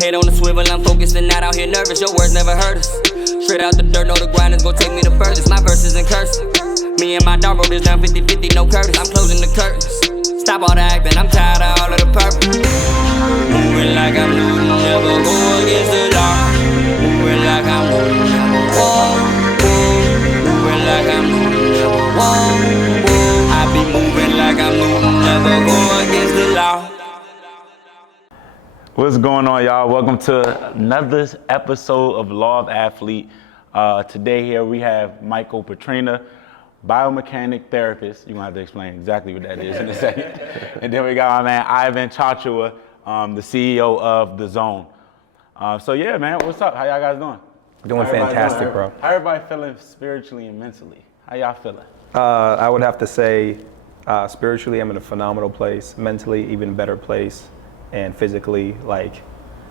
Head on the swivel, I'm focused and not out here nervous. Your words never hurt us. Straight out the dirt, know the grind is gon' take me the furthest. My verses in cursive. Me and my dog wrote this down 50-50, no curtains. I'm closing the curtains. Stop all the acting, I'm tired of all of the purpose. Moving like I'm Newton, never go against the law. Moving like I'm Newton, never walk. Moving like I'm Newton, never walk. I be moving like I'm Newton, never go against the law. What's going on, y'all? Welcome to another episode of Law of Athlete. Today here we have Michael Petrina, biomechanic therapist. You're gonna have to explain exactly what that is in a second. And then we got our man Ivan Tchantchouwo, the CEO of The Zone. So yeah, man, what's up? How y'all guys doing? Doing fantastic, bro. How everybody feeling spiritually and mentally? How y'all feeling? I would have to say, spiritually, I'm in a phenomenal place. Mentally, even better place. And physically, like,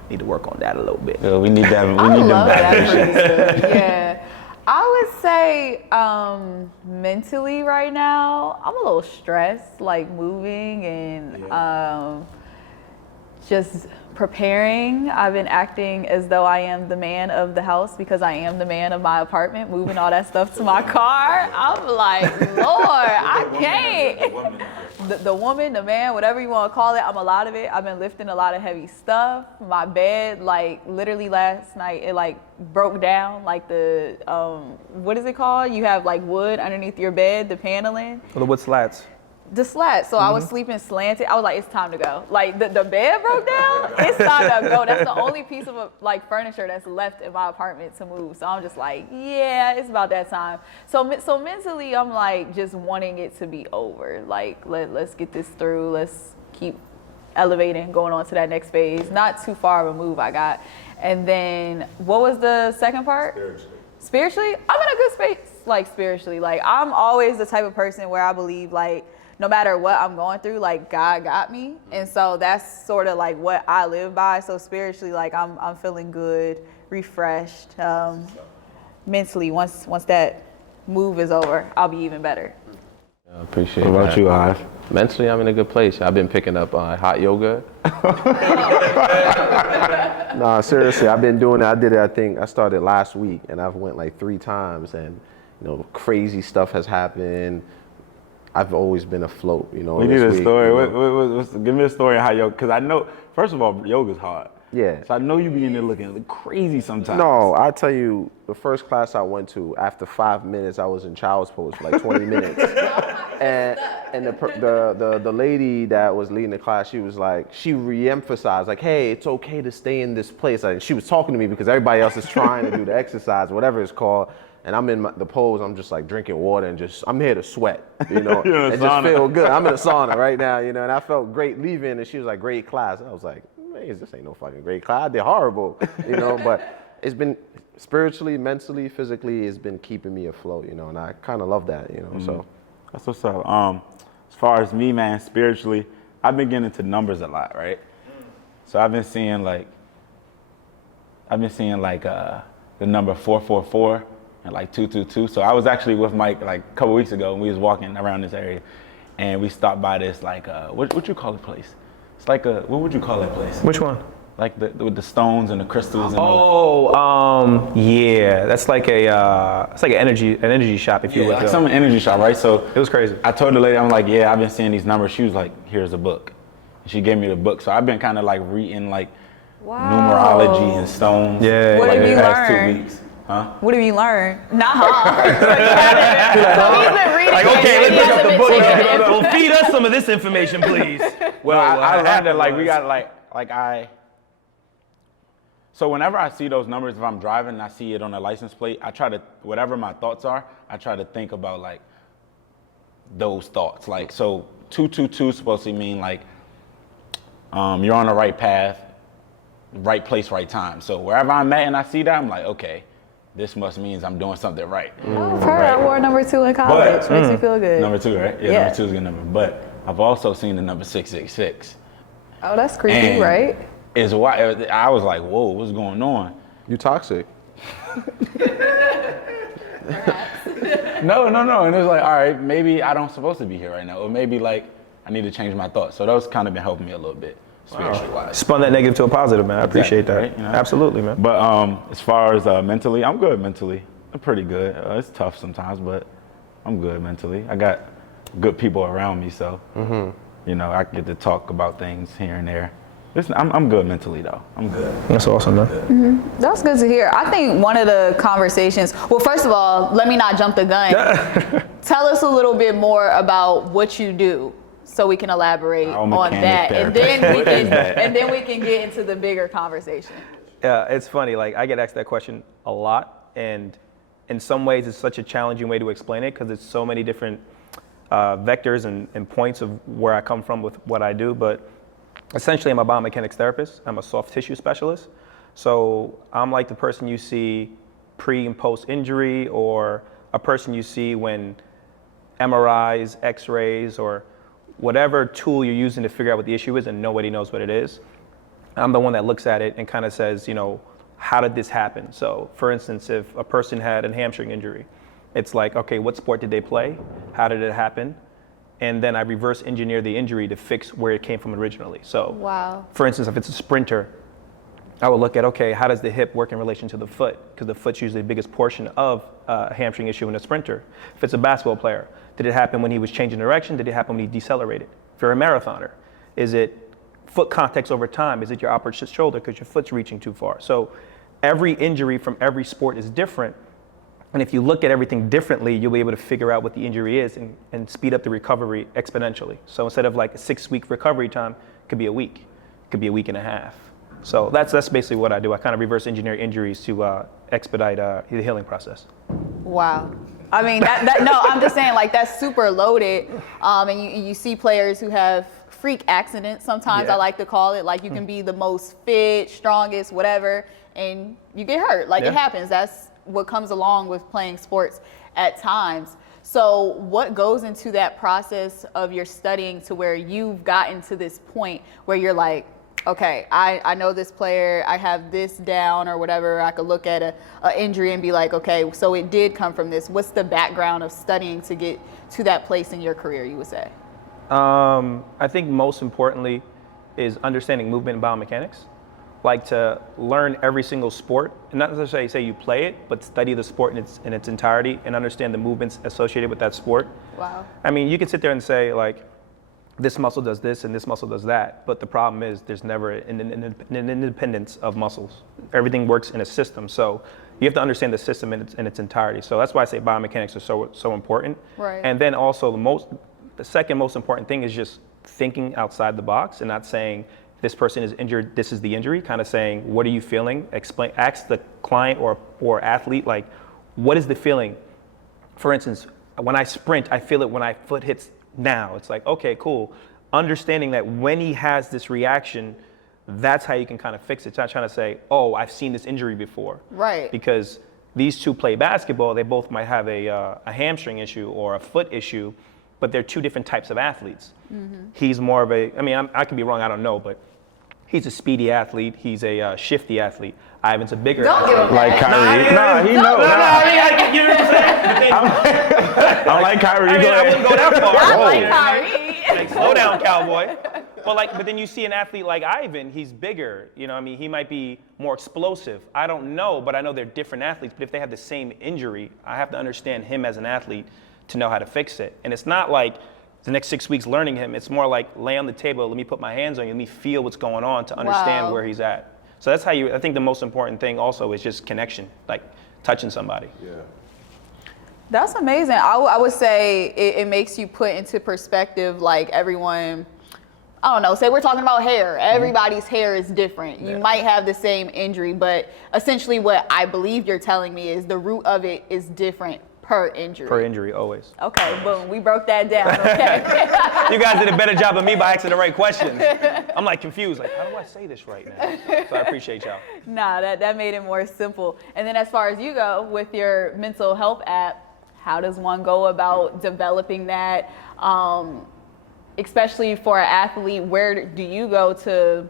need to work on that a little bit. Yeah, we need that. We I need love them that back. Yeah, I would say mentally right now, I'm a little stressed, like moving and just preparing. I've been acting as though I am the man of the house because I am the man of my apartment, moving all that stuff to my car. I'm like, Lord, I can't. The woman, the man, whatever you want to call it, I'm a lot of it. I've been lifting a lot of heavy stuff. My bed, like literally last night, it like broke down. Like the, what is it called? You have like wood underneath your bed, the paneling. The wood slats. The slat. So I was sleeping slanted. I was like, it's time to go. Like the bed broke down. It's time to go. That's the only piece of like furniture that's left in my apartment to move. So I'm just like, yeah, it's about that time. So mentally, I'm like just wanting it to be over. Like let's get this through. Let's keep elevating, going on to that next phase. Not too far of a move I got. And then what was the second part? Spiritually, I'm in a good space. Like spiritually, like I'm always the type of person where I believe like, no matter what I'm going through, like God got me. And so that's sort of like what I live by. So spiritually, like I'm feeling good, refreshed. Mentally, once that move is over, I'll be even better. I appreciate it. What about you, Ive? Mentally, I'm in a good place. I've been picking up hot yoga. Nah, seriously, I've been doing it. I started last week and I've went like 3 times and, you know, crazy stuff has happened. I've always been afloat, you know. We need a story. You know? Give me a story of how yoga, because I know, first of all, yoga's hard. Yeah. So I know you be in there looking crazy sometimes. No, I tell you, the first class I went to, after 5 minutes, I was in child's pose for like 20 minutes. And the lady that was leading the class, she was like, she re-emphasized, like, hey, it's okay to stay in this place. Like, she was talking to me because everybody else is trying to do the exercise, whatever it's called. And I'm in the pose, I'm just like drinking water and I'm here to sweat, you know, and just feel good. I'm in a sauna right now, you know, and I felt great leaving and she was like, great class. And I was like, man, this ain't no fucking great class. I did horrible, you know, but it's been spiritually, mentally, physically, it's been keeping me afloat, you know, and I kind of love that, you know, so. That's what's up. As far as me, man, spiritually, I've been getting into numbers a lot, right? So I've been seeing like the number 444. And like 222. So I was actually with Mike like a couple weeks ago and we was walking around this area and we stopped by this like what you call the place? It's like what would you call that place? Which one? Like with the stones and the crystals and yeah, that's like it's like an energy shop, if you would. Like some energy shop, right? So it was crazy. I told the lady, I'm like, yeah, I've been seeing these numbers. She was like, here's a book. And she gave me the book. So I've been kind of like reading like numerology and stones. Yeah. What have you the past learned? 2 weeks. Huh? What have you learned? Not hard. So he's been reading. Like, okay, let's look up the book. Well, Well, feed us some of this information, please. Well, I learned that like we got so whenever I see those numbers, if I'm driving and I see it on a license plate, I try to, whatever my thoughts are, I try to think about like those thoughts. Like, so 222 is supposed to mean like you're on the right path, right place, right time. So wherever I'm at and I see that, I'm like, okay, this must means I'm doing something right. I've heard I wore number 2 in college. Makes me feel good. Number 2, right? Yeah, number 2 is a good number. But I've also seen the number 666. Oh, that's creepy, And right? Is why I was like, whoa, what's going on? You toxic. No. And it was like, all right, maybe I don't supposed to be here right now. Or maybe like I need to change my thoughts. So that's kind of been helping me a little bit. spiritually wise. Spun that negative to a positive, man. I appreciate that. Right? You know? Absolutely, man. But as far as mentally, I'm good mentally. I'm pretty good. It's tough sometimes, but I'm good mentally. I got good people around me, so you know, I get to talk about things here and there. Listen, I'm good mentally though. I'm good. That's awesome, man. That's good to hear. I think one of the conversations, well, first of all, let me not jump the gun. Tell us a little bit more about what you do so we can elaborate on that. And then we can get into the bigger conversation. Yeah, it's funny. Like, I get asked that question a lot, and in some ways it's such a challenging way to explain it because it's so many different vectors and points of where I come from with what I do. But essentially, I'm a biomechanics therapist. I'm a soft tissue specialist. So I'm like the person you see pre and post injury, or a person you see when MRIs, X-rays, or whatever tool you're using to figure out what the issue is and nobody knows what it is. I'm the one that looks at it and kind of says, you know, how did this happen? So for instance, if a person had a hamstring injury, it's like, okay, what sport did they play? How did it happen? And then I reverse engineer the injury to fix where it came from originally. So for instance, if it's a sprinter, I would look at, okay, how does the hip work in relation to the foot? Because the foot's usually the biggest portion of a hamstring issue in a sprinter. If it's a basketball player, did it happen when he was changing direction? Did it happen when he decelerated? If you're a marathoner, is it foot context over time? Is it your upper shoulder because your foot's reaching too far? So every injury from every sport is different. And if you look at everything differently, you'll be able to figure out what the injury is and speed up the recovery exponentially. So instead of like a 6-week recovery time, it could be a week. It could be a week and a half. So that's basically what I do. I kind of reverse engineer injuries to expedite the healing process. Wow. I mean, no, I'm just saying, like, that's super loaded. And you see players who have freak accidents, sometimes I like to call it. Like, you can be the most fit, strongest, whatever, and you get hurt. Like, it happens. That's what comes along with playing sports at times. So what goes into that process of your studying to where you've gotten to this point where you're like, okay, I know this player, I have this down or whatever. I could look at a injury and be like, okay, so it did come from this. What's the background of studying to get to that place in your career, you would say? I think most importantly is understanding movement and biomechanics. Like to learn every single sport, and not necessarily say you play it, but study the sport in its entirety and understand the movements associated with that sport. Wow. I mean, you can sit there and say like, this muscle does this and this muscle does that, but the problem is there's never an independence of muscles. Everything works in a system, so you have to understand the system in its entirety. So that's why I say biomechanics are so important. Right. And then also the second most important thing is just thinking outside the box and not saying this person is injured, this is the injury, kind of saying, what are you feeling? Ask the client or athlete, like, what is the feeling? For instance, when I sprint, I feel it when my foot hits now. It's like, okay, cool. Understanding that when he has this reaction, that's how you can kind of fix it. It's not trying to say, oh, I've seen this injury before. Right. Because these two play basketball, they both might have a hamstring issue or a foot issue, but they're two different types of athletes. Mm-hmm. He's more of I could be wrong, I don't know, but he's a speedy athlete. He's a shifty athlete. Ivan's a bigger athlete. Like Kyrie. He knows. You know what I'm saying? I'm like Kyrie. I wouldn't go that far. I like Kyrie. Like, slow down, cowboy. But then you see an athlete like Ivan, he's bigger. You know, I mean, he might be more explosive. I don't know, but I know they're different athletes. But if they have the same injury, I have to understand him as an athlete to know how to fix it. And it's not like the next 6 weeks learning him. It's more like lay on the table, let me put my hands on you, let me feel what's going on to understand where he's at. So that's how I think the most important thing also is just connection, like touching somebody. Yeah. That's amazing. I would say it makes you put into perspective, like everyone, I don't know, say we're talking about hair. Everybody's hair is different. You might have the same injury, but essentially what I believe you're telling me is the root of it is different per injury. Per injury, always. Okay, boom, we broke that down, okay. You guys did a better job of me by asking the right questions. I'm like confused, like how do I say this right now? So I appreciate y'all. Nah, that made it more simple. And then as far as you go with your mental health app, how does one go about developing that? Especially for an athlete, where do you go to?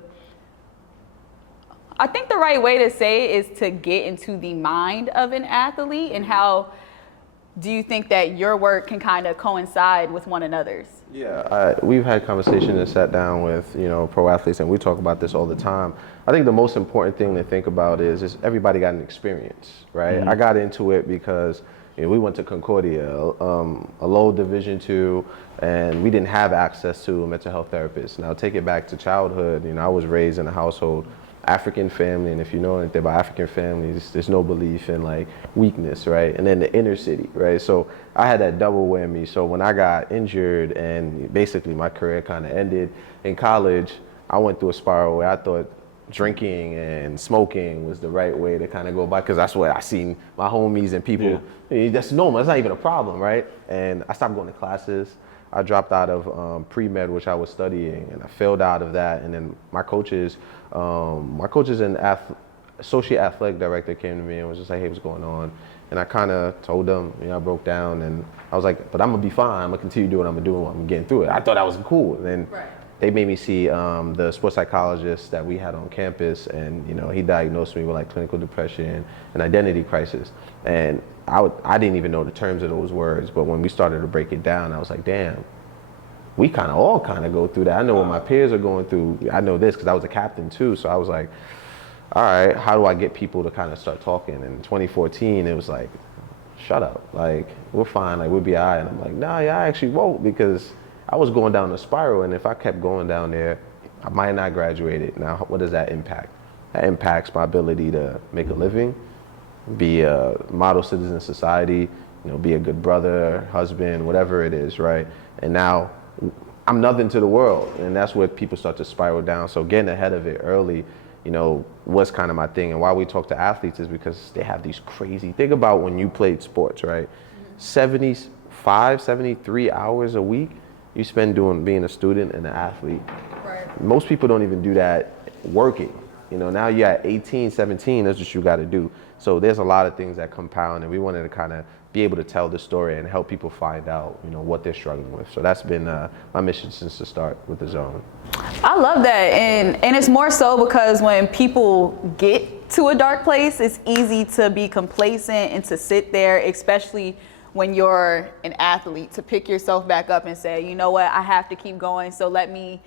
I think the right way to say it is to get into the mind of an athlete and how do you think that your work can kind of coincide with one another's? Yeah, we've had conversations and sat down with, pro athletes, and we talk about this all the time. I think the most important thing to think about is everybody got an experience, right? I got into it because we went to Concordia, a low Division II, and we didn't have access to a mental health therapist. Now take it back to childhood. I was raised in a household, African family, and if you know anything about African families, there's no belief in like weakness, right? And then the inner city, right? So I had that double whammy. So when I got injured and basically my career kind of ended in college, I went through a spiral where I thought drinking and smoking was the right way to kind of go by, because that's what I seen my homies and people. That's normal. It's not even a problem, right? And I stopped going to classes. I dropped out of pre-med, which I was studying, and I failed out of that. And then my coaches and associate athletic director came to me and was just like, hey, what's going on? And I kind of told them, I broke down, and I was like, but I'm gonna be fine. I'm gonna continue doing what I'm doing. I'm getting through it. I thought that was cool. And then they made me see the sports psychologist that we had on campus, and he diagnosed me with like clinical depression and identity crisis. And I didn't even know the terms of those words, but when we started to break it down, I was like, damn, we all go through that. I know what my peers are going through. I know this because I was a captain too. So I was like, all right, how do I get people to kind of start talking? And in 2014, it was like, shut up, like we're fine, like we'll be all right. And I'm like, nah, yeah, I actually won't, because I was going down a spiral, and if I kept going down there, I might not graduate it. Now, what does that impact? That impacts my ability to make a living, be a model citizen in society, be a good brother, husband, whatever it is, right? And now I'm nothing to the world, and that's where people start to spiral down. So getting ahead of it early, was kind of my thing. And why we talk to athletes is because they have these crazy, think about when you played sports, right? 75, 73 hours a week you spend being a student and an athlete. Right. Most people don't even do that working. Now you're at 18, 17, that's what you got to do. So there's a lot of things that compound, and we wanted to kind of be able to tell the story and help people find out, what they're struggling with. So that's been my mission since the start with the Zone. I love that, and it's more so because when people get to a dark place, it's easy to be complacent and to sit there, especially when you're an athlete, to pick yourself back up and say, you know what, I have to keep going. So let me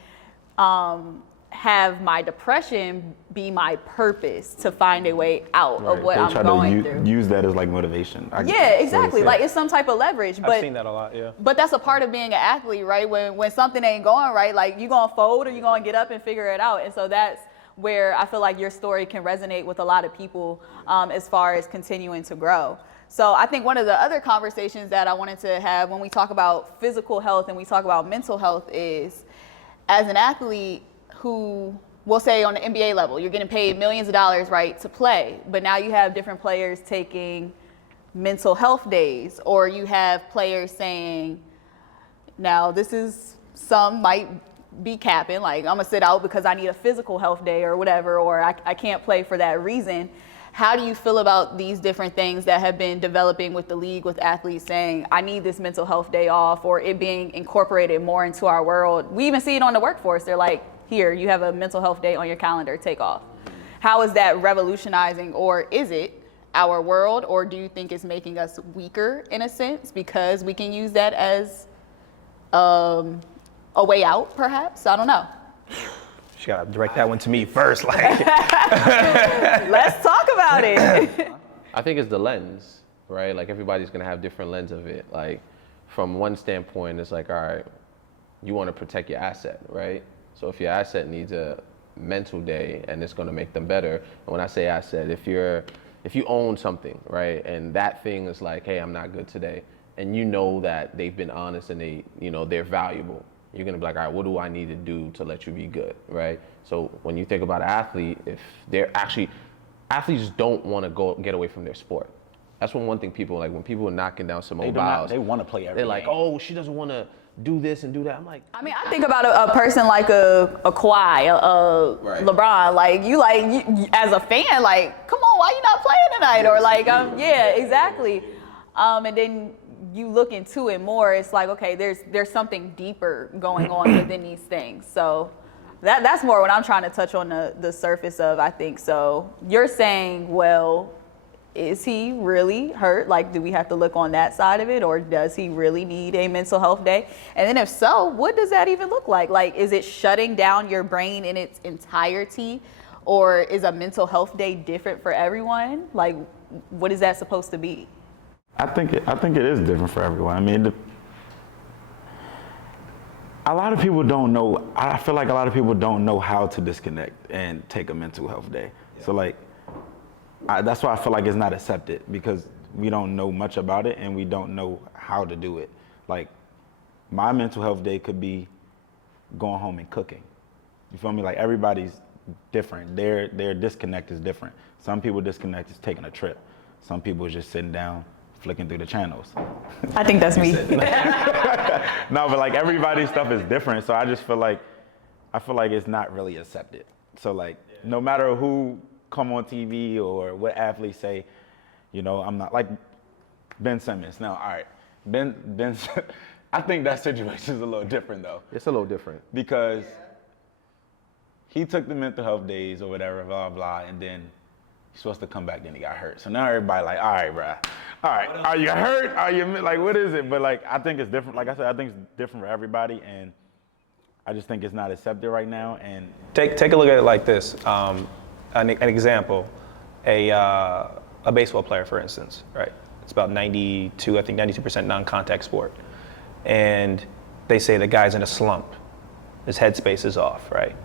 have my depression be my purpose to find a way out of what I'm going through. Use that as like motivation. Yeah, exactly. Like it's some type of leverage. I've seen that a lot, yeah. But that's a part of being an athlete, right? When something ain't going right, like you gonna fold or you gonna get up and figure it out. And so that's where I feel like your story can resonate with a lot of people as far as continuing to grow. So I think one of the other conversations that I wanted to have when we talk about physical health and we talk about mental health is, as an athlete who, we'll say on the NBA level, you're getting paid millions of dollars, right, to play, but now you have different players taking mental health days, or you have players saying, now this is, some might be capping, like I'm gonna sit out because I need a physical health day or whatever, or I can't play for that reason. How do you feel about these different things that have been developing with the league, with athletes saying, I need this mental health day off, or it being incorporated more into our world? We even see it on the workforce. They're like, here, you have a mental health day on your calendar, take off. How is that revolutionizing, or is it our world, or do you think it's making us weaker in a sense because we can use that as a way out, perhaps? I don't know. You gotta direct that one to me first, like. Let's talk about it. I think it's the lens, right? Like everybody's gonna have different lens of it. Like from one standpoint, it's like, all right, you wanna protect your asset, right? So if your asset needs a mental day and it's gonna make them better, and when I say asset, if you own something, right, and that thing is like, hey, I'm not good today, and you know that they've been honest and they're valuable, you're gonna be like, all right, what do I need to do to let you be good, right? So when you think about an athlete, if they're actually, athletes don't wanna get away from their sport. That's one thing people, like when people are knocking down some mobiles, they wanna play every They're like, oh, she doesn't wanna do this and do that. I'm like, I mean, I think about a person like a Kawhi, Right. LeBron, like you as a fan, like, come on, why you not playing tonight? Or like, yeah, exactly. And then you look into it more, it's like, okay, there's something deeper going on within these things. So that's more what I'm trying to touch on the surface of, I think. So you're saying, well, is he really hurt? Like, do we have to look on that side of it, or does he really need a mental health day? And then if so, what does that even look like? Like, is it shutting down your brain in its entirety, or is a mental health day different for everyone? Like, what is that supposed to be? I think it is different for everyone. I mean, a lot of people don't know. I feel like a lot of people don't know how to disconnect and take a mental health day. Yeah. So like, that's why I feel like it's not accepted, because we don't know much about it and we don't know how to do it. Like, my mental health day could be going home and cooking. You feel me? Like, everybody's different. Their disconnect is different. Some people disconnect is taking a trip. Some people is just sitting down, flicking through the channels. I think that's me. No, but like, everybody's stuff is different. So I just feel like, it's not really accepted. So like, no matter who come on TV or what athletes say, you know, I'm not like Ben Simmons. Now, all right, Ben, I think that situation is a little different though. It's a little different. Because he took the mental health days or whatever, blah, blah, and then he's supposed to come back, then he got hurt. So now everybody like, all right, bruh. All right, are you hurt? Are you, like, what is it? But like, I think it's different. Like I said, I think it's different for everybody, and I just think it's not accepted right now. And take a look at it like this. An example, a baseball player, for instance, right? It's about 92% non-contact sport. And they say the guy's in a slump. His headspace is off, right?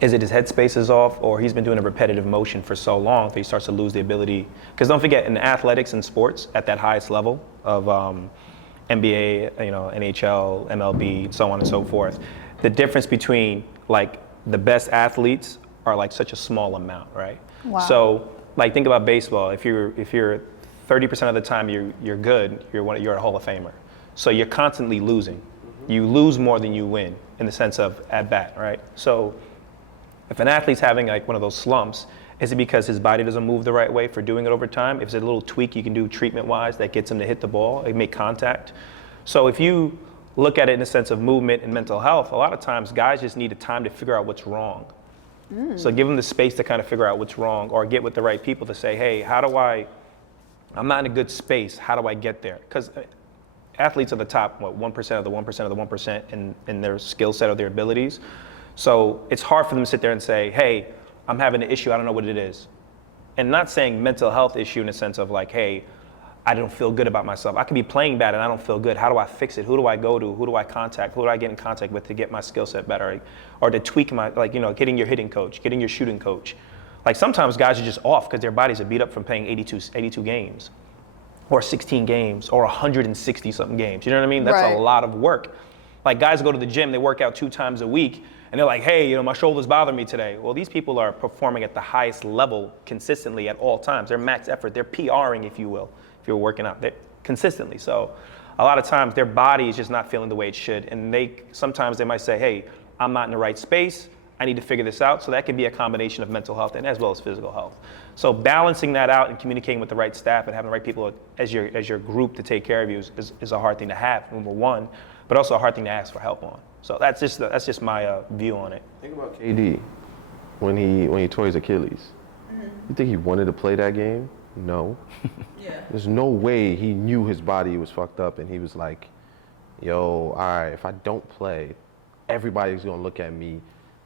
Is it his headspace is off, or he's been doing a repetitive motion for so long that he starts to lose the ability? Because don't forget, in athletics and sports, at that highest level of NBA, you know, NHL, MLB, so on and so forth, the difference between like the best athletes are like such a small amount, right? Wow. So like, think about baseball. If you're 30% of the time you're good, you're a Hall of Famer. So you're constantly losing. You lose more than you win in the sense of at bat, right? So if an athlete's having like one of those slumps, is it because his body doesn't move the right way for doing it over time? If it's a little tweak you can do treatment-wise that gets him to hit the ball, like make contact. So if you look at it in the sense of movement and mental health, a lot of times guys just need a time to figure out what's wrong. So give them the space to kind of figure out what's wrong, or get with the right people to say, hey, I'm not in a good space, how do I get there? Because athletes are the top, 1% of the 1% of the 1% in their skill set or their abilities. So it's hard for them to sit there and say, hey, I'm having an issue, I don't know what it is. And not saying mental health issue in the sense of like, hey, I don't feel good about myself. I could be playing bad and I don't feel good. How do I fix it? Who do I go to? Who do I contact? Who do I get in contact with to get my skill set better? Or to tweak my, like, you know, getting your hitting coach, getting your shooting coach. Like, sometimes guys are just off because their bodies are beat up from playing 82 games or 16 games or 160 something games. You know what I mean? That's Right. a lot of work. Like, guys go to the gym, they work out 2 times a week, and they're like, hey, you know, my shoulders bother me today. Well, these people are performing at the highest level consistently at all times. They're max effort. They're PRing, if you will, if you're working out. They're consistently. So a lot of times their body is just not feeling the way it should. And sometimes they might say, hey, I'm not in the right space. I need to figure this out. So that can be a combination of mental health and as well as physical health. So balancing that out and communicating with the right staff and having the right people as your group to take care of you is a hard thing to have, number one, but also a hard thing to ask for help on. So that's just my view on it. Think about KD when he tore his Achilles. You think he wanted to play that game? No. Yeah. There's no way he knew his body was fucked up and he was like, yo, all right, if I don't play, everybody's gonna look at me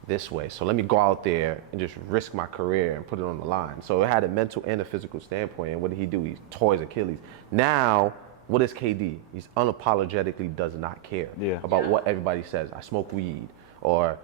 this way. So let me go out there and just risk my career and put it on the line. So it had a mental and a physical standpoint. And what did he do? He tore his Achilles. Now, what is KD? He's unapologetically does not care about what everybody says. I smoke weed, or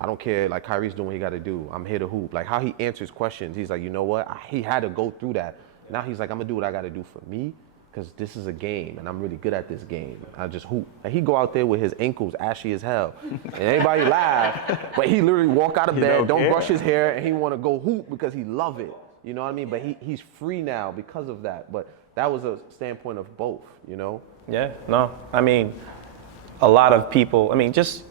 I don't care, like Kyrie's doing what he got to do. I'm here to hoop. Like how he answers questions, he's like, you know what? He had to go through that. Now he's like, I'm gonna do what I got to do for me, because this is a game and I'm really good at this game. I just hoop. And he go out there with his ankles ashy as hell. And everybody laugh, but he literally walk out of bed, don't brush his hair, and he wanna go hoop because he love it. You know what I mean? But he's free now because of that. But that was a standpoint of both, you know? Yeah, no, I mean, a lot of people, I mean, just,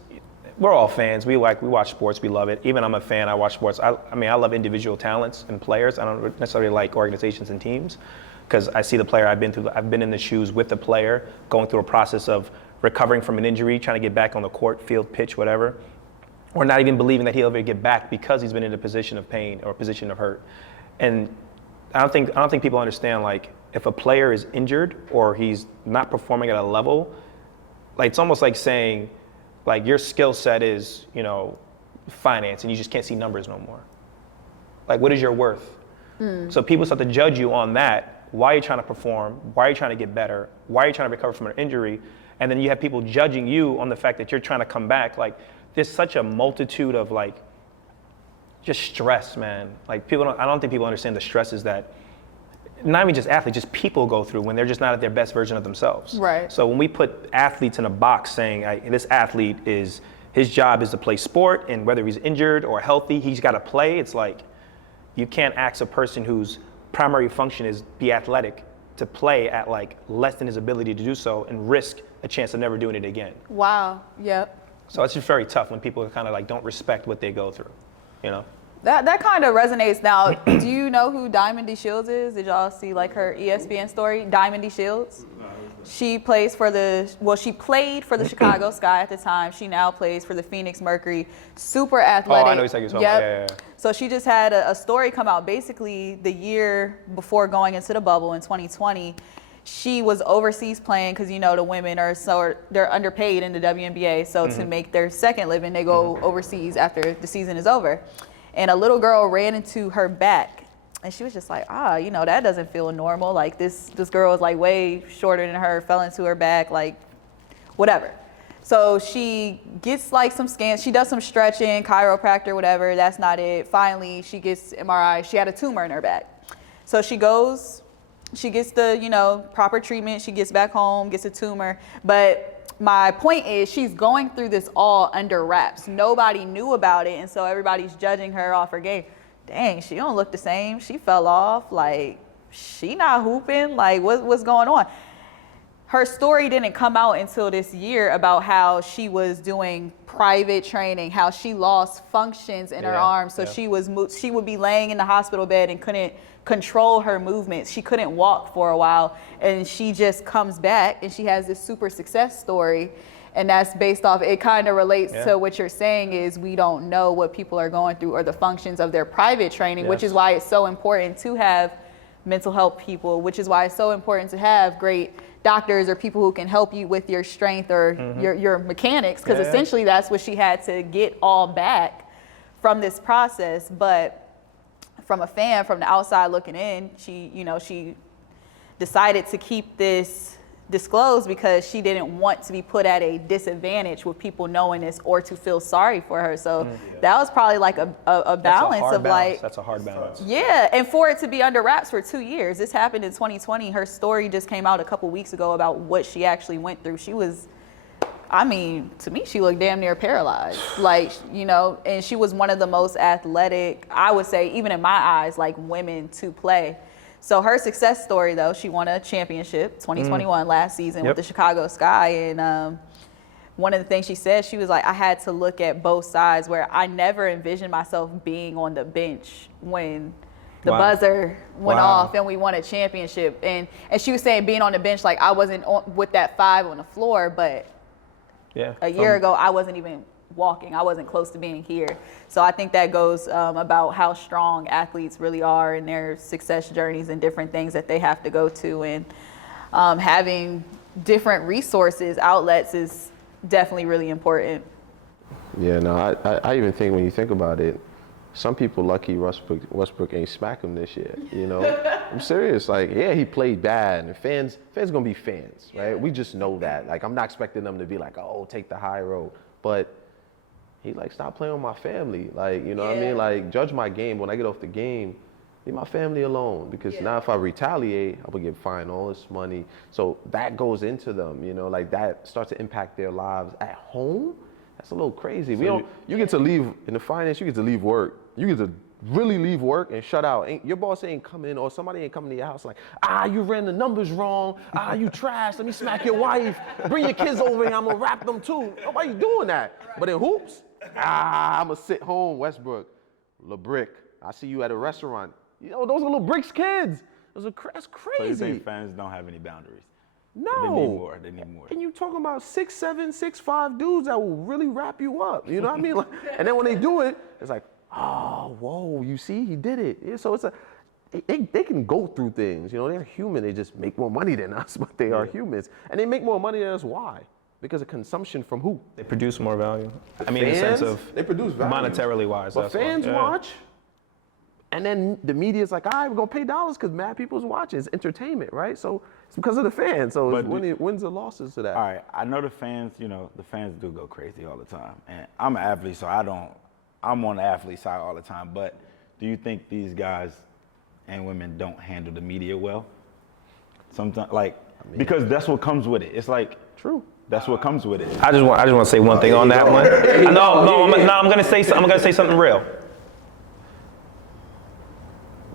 we're all fans. We watch sports, we love it. Even I'm a fan, I watch sports. I mean, I love individual talents and players. I don't necessarily like organizations and teams, because I see the player I've been in the shoes with the player, going through a process of recovering from an injury, trying to get back on the court, field, pitch, whatever, or not even believing that he'll ever get back because he's been in a position of pain or a position of hurt. And I don't think people understand, like, if a player is injured or he's not performing at a level, like, it's almost like saying, like, your skill set is, you know, finance, and you just can't see numbers no more. Like, what is your worth? So people start to judge you on that. Why are you trying to perform? Why are you trying to get better? Why are you trying to recover from an injury? And then you have people judging you on the fact that you're trying to come back. Like, there's such a multitude of, like, just stress, man. Like, I don't think people understand the stresses that not even just athletes, just people go through when they're just not at their best version of themselves. Right. So when we put athletes in a box saying, this athlete his job is to play sport, and whether he's injured or healthy, he's got to play. It's like, you can't ask a person whose primary function is be athletic to play at, like, less than his ability to do so and risk a chance of never doing it again. Wow. Yep. So it's just very tough when people kind of, like, don't respect what they go through, you know? That kind of resonates. Now, do you know who Diamond D. Shields is? Did y'all see, like, her ESPN story? Diamond D. Shields? She played for she played for the Chicago Sky at the time. She now plays for the Phoenix Mercury. Super athletic. Oh, I know exactly what you're talking about. Yeah. So she just had a story come out basically the year before going into the bubble in 2020. She was overseas playing because, you know, the women they're underpaid in the WNBA. So to make their second living, they go overseas after the season is over. And a little girl ran into her back. And she was just like, you know, that doesn't feel normal. Like, this girl is, like, way shorter than her, fell into her back, like, whatever. So she gets, like, some scans. She does some stretching, chiropractor, whatever. That's not it. Finally, she gets MRI. She had a tumor in her back. So she goes, she gets the, you know, proper treatment. She gets back home, gets a tumor. But my point is, she's going through this all under wraps. Nobody knew about it. And so everybody's judging her off her game. Dang, she don't look the same. She fell off. Like, she not hooping. Like, what's going on? Her story didn't come out until this year about how she was doing private training, how she lost functions in her arms. So she would be laying in the hospital bed and couldn't control her movements. She couldn't walk for a while, and she just comes back and she has this super success story. And that's based off, it kind of relates to what you're saying is we don't know what people are going through or the functions of their private training, which is why it's so important to have mental health people, which is why it's so important to have great doctors or people who can help you with your strength or your mechanics, because essentially that's what she had to get all back from this process. But from a fan, from the outside looking in, she decided to keep this disclosed because she didn't want to be put at a disadvantage with people knowing this or to feel sorry for her. So that was probably like a balance of like, that's a hard balance. Yeah, and for it to be under wraps for 2 years. This happened in 2020. Her story just came out a couple weeks ago about what she actually went through. She was, I mean, to me, she looked damn near paralyzed. Like, you know, and she was one of the most athletic, I would say, even in my eyes, like women to play. So her success story, though, she won a championship 2021 last season with the Chicago Sky. And one of the things she said, she was like, I had to look at both sides, where I never envisioned myself being on the bench when the buzzer went off and we won a championship. And she was saying being on the bench, like I wasn't with that 5 on the floor, but a year ago, I wasn't even walking. I wasn't close to being here. So I think that goes about how strong athletes really are in their success journeys and different things that they have to go to. And having different resources, outlets is definitely really important. Yeah, no, I even think when you think about it, some people lucky Westbrook ain't smack him this year, you know? I'm serious. Like, yeah, he played bad, and fans gonna be fans, right? We just know that. Like, I'm not expecting them to be like, oh, take the high road. But he like, stop playing with my family. Like, you know what I mean? Like, judge my game when I get off the game. Leave my family alone, because now if I retaliate, I will get fined all this money. So that goes into them, you know, like that starts to impact their lives at home. That's a little crazy. So you get to leave in the finance, you get to leave work. You get to really leave work and shut out. Your boss ain't coming, or somebody ain't coming to your house like, you ran the numbers wrong. You trash. Let me smack your wife. Bring your kids over here. I'm gonna wrap them too. Nobody's doing that. But in hoops, I'm gonna sit home, Westbrook, LeBrick. I see you at a restaurant. You know, those are little Bricks kids. That's crazy. So you think fans don't have any boundaries? No. They need more. And you talking about 6'7", 6'5" dudes that will really wrap you up. You know what I mean? Like, and then when they do it, it's like, oh, whoa, you see, he did it. Yeah, so they can go through things. You know, they're human. They just make more money than us, but they are humans. And they make more money than us. Why? Because of consumption from who? They produce more value. I mean, Fans, in the sense of they produce value. monetarily wise. But that's fans why. Yeah. watch. And then the media's like, all right, we're going to pay dollars because mad people's watching. It's entertainment, right? So it's because of the fans. So it's wins and losses to that. All right, I know the fans, you know, the fans do go crazy all the time. And I'm an athlete, so I'm on the athlete side all the time. But do you think these guys and women don't handle the media well? Sometimes, like, because that's what comes with it. It's like, True. That's what comes with it. I just want to say one thing on that one. I'm gonna say something real.